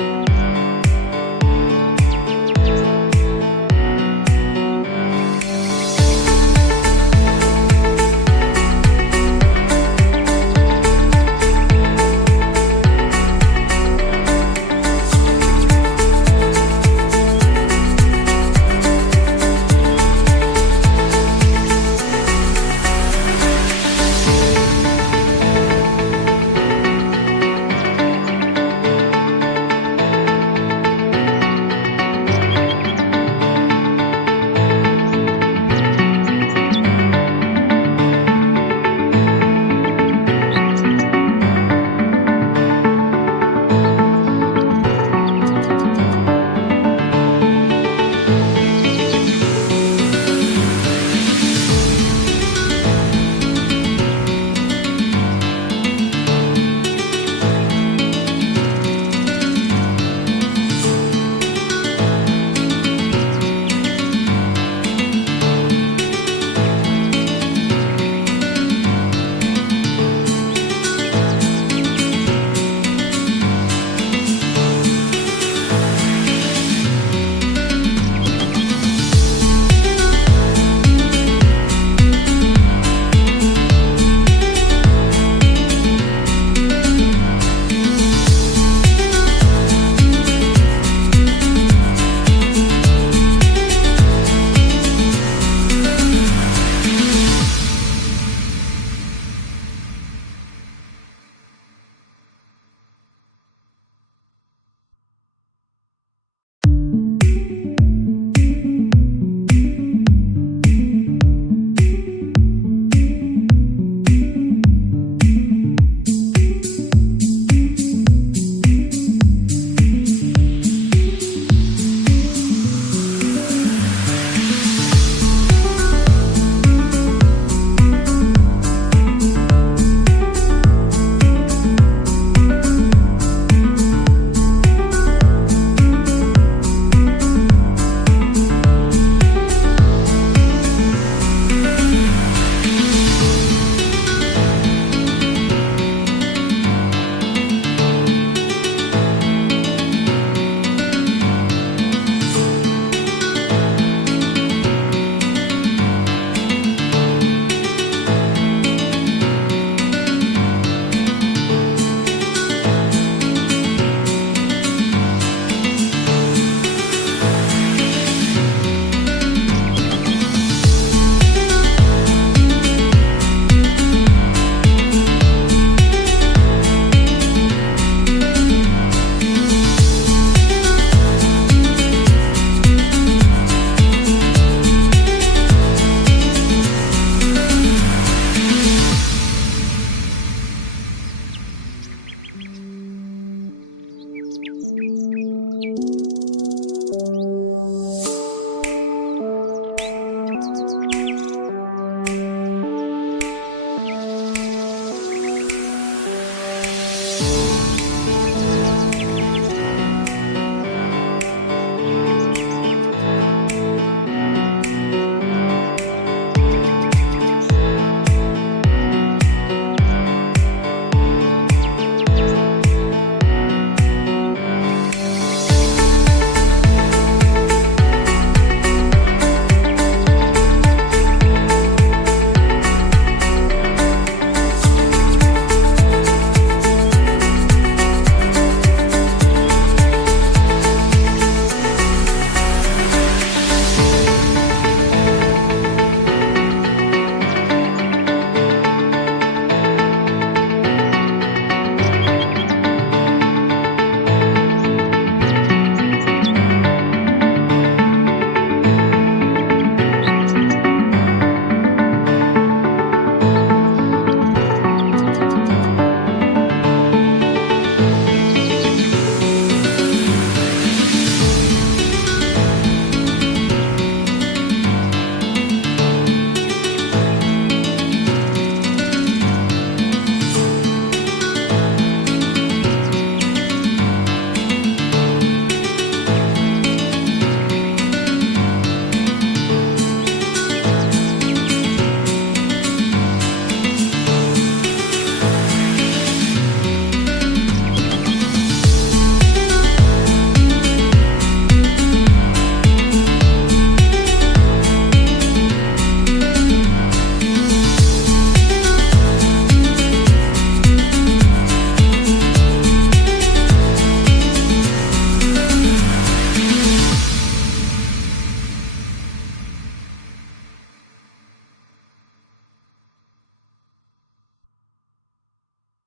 you.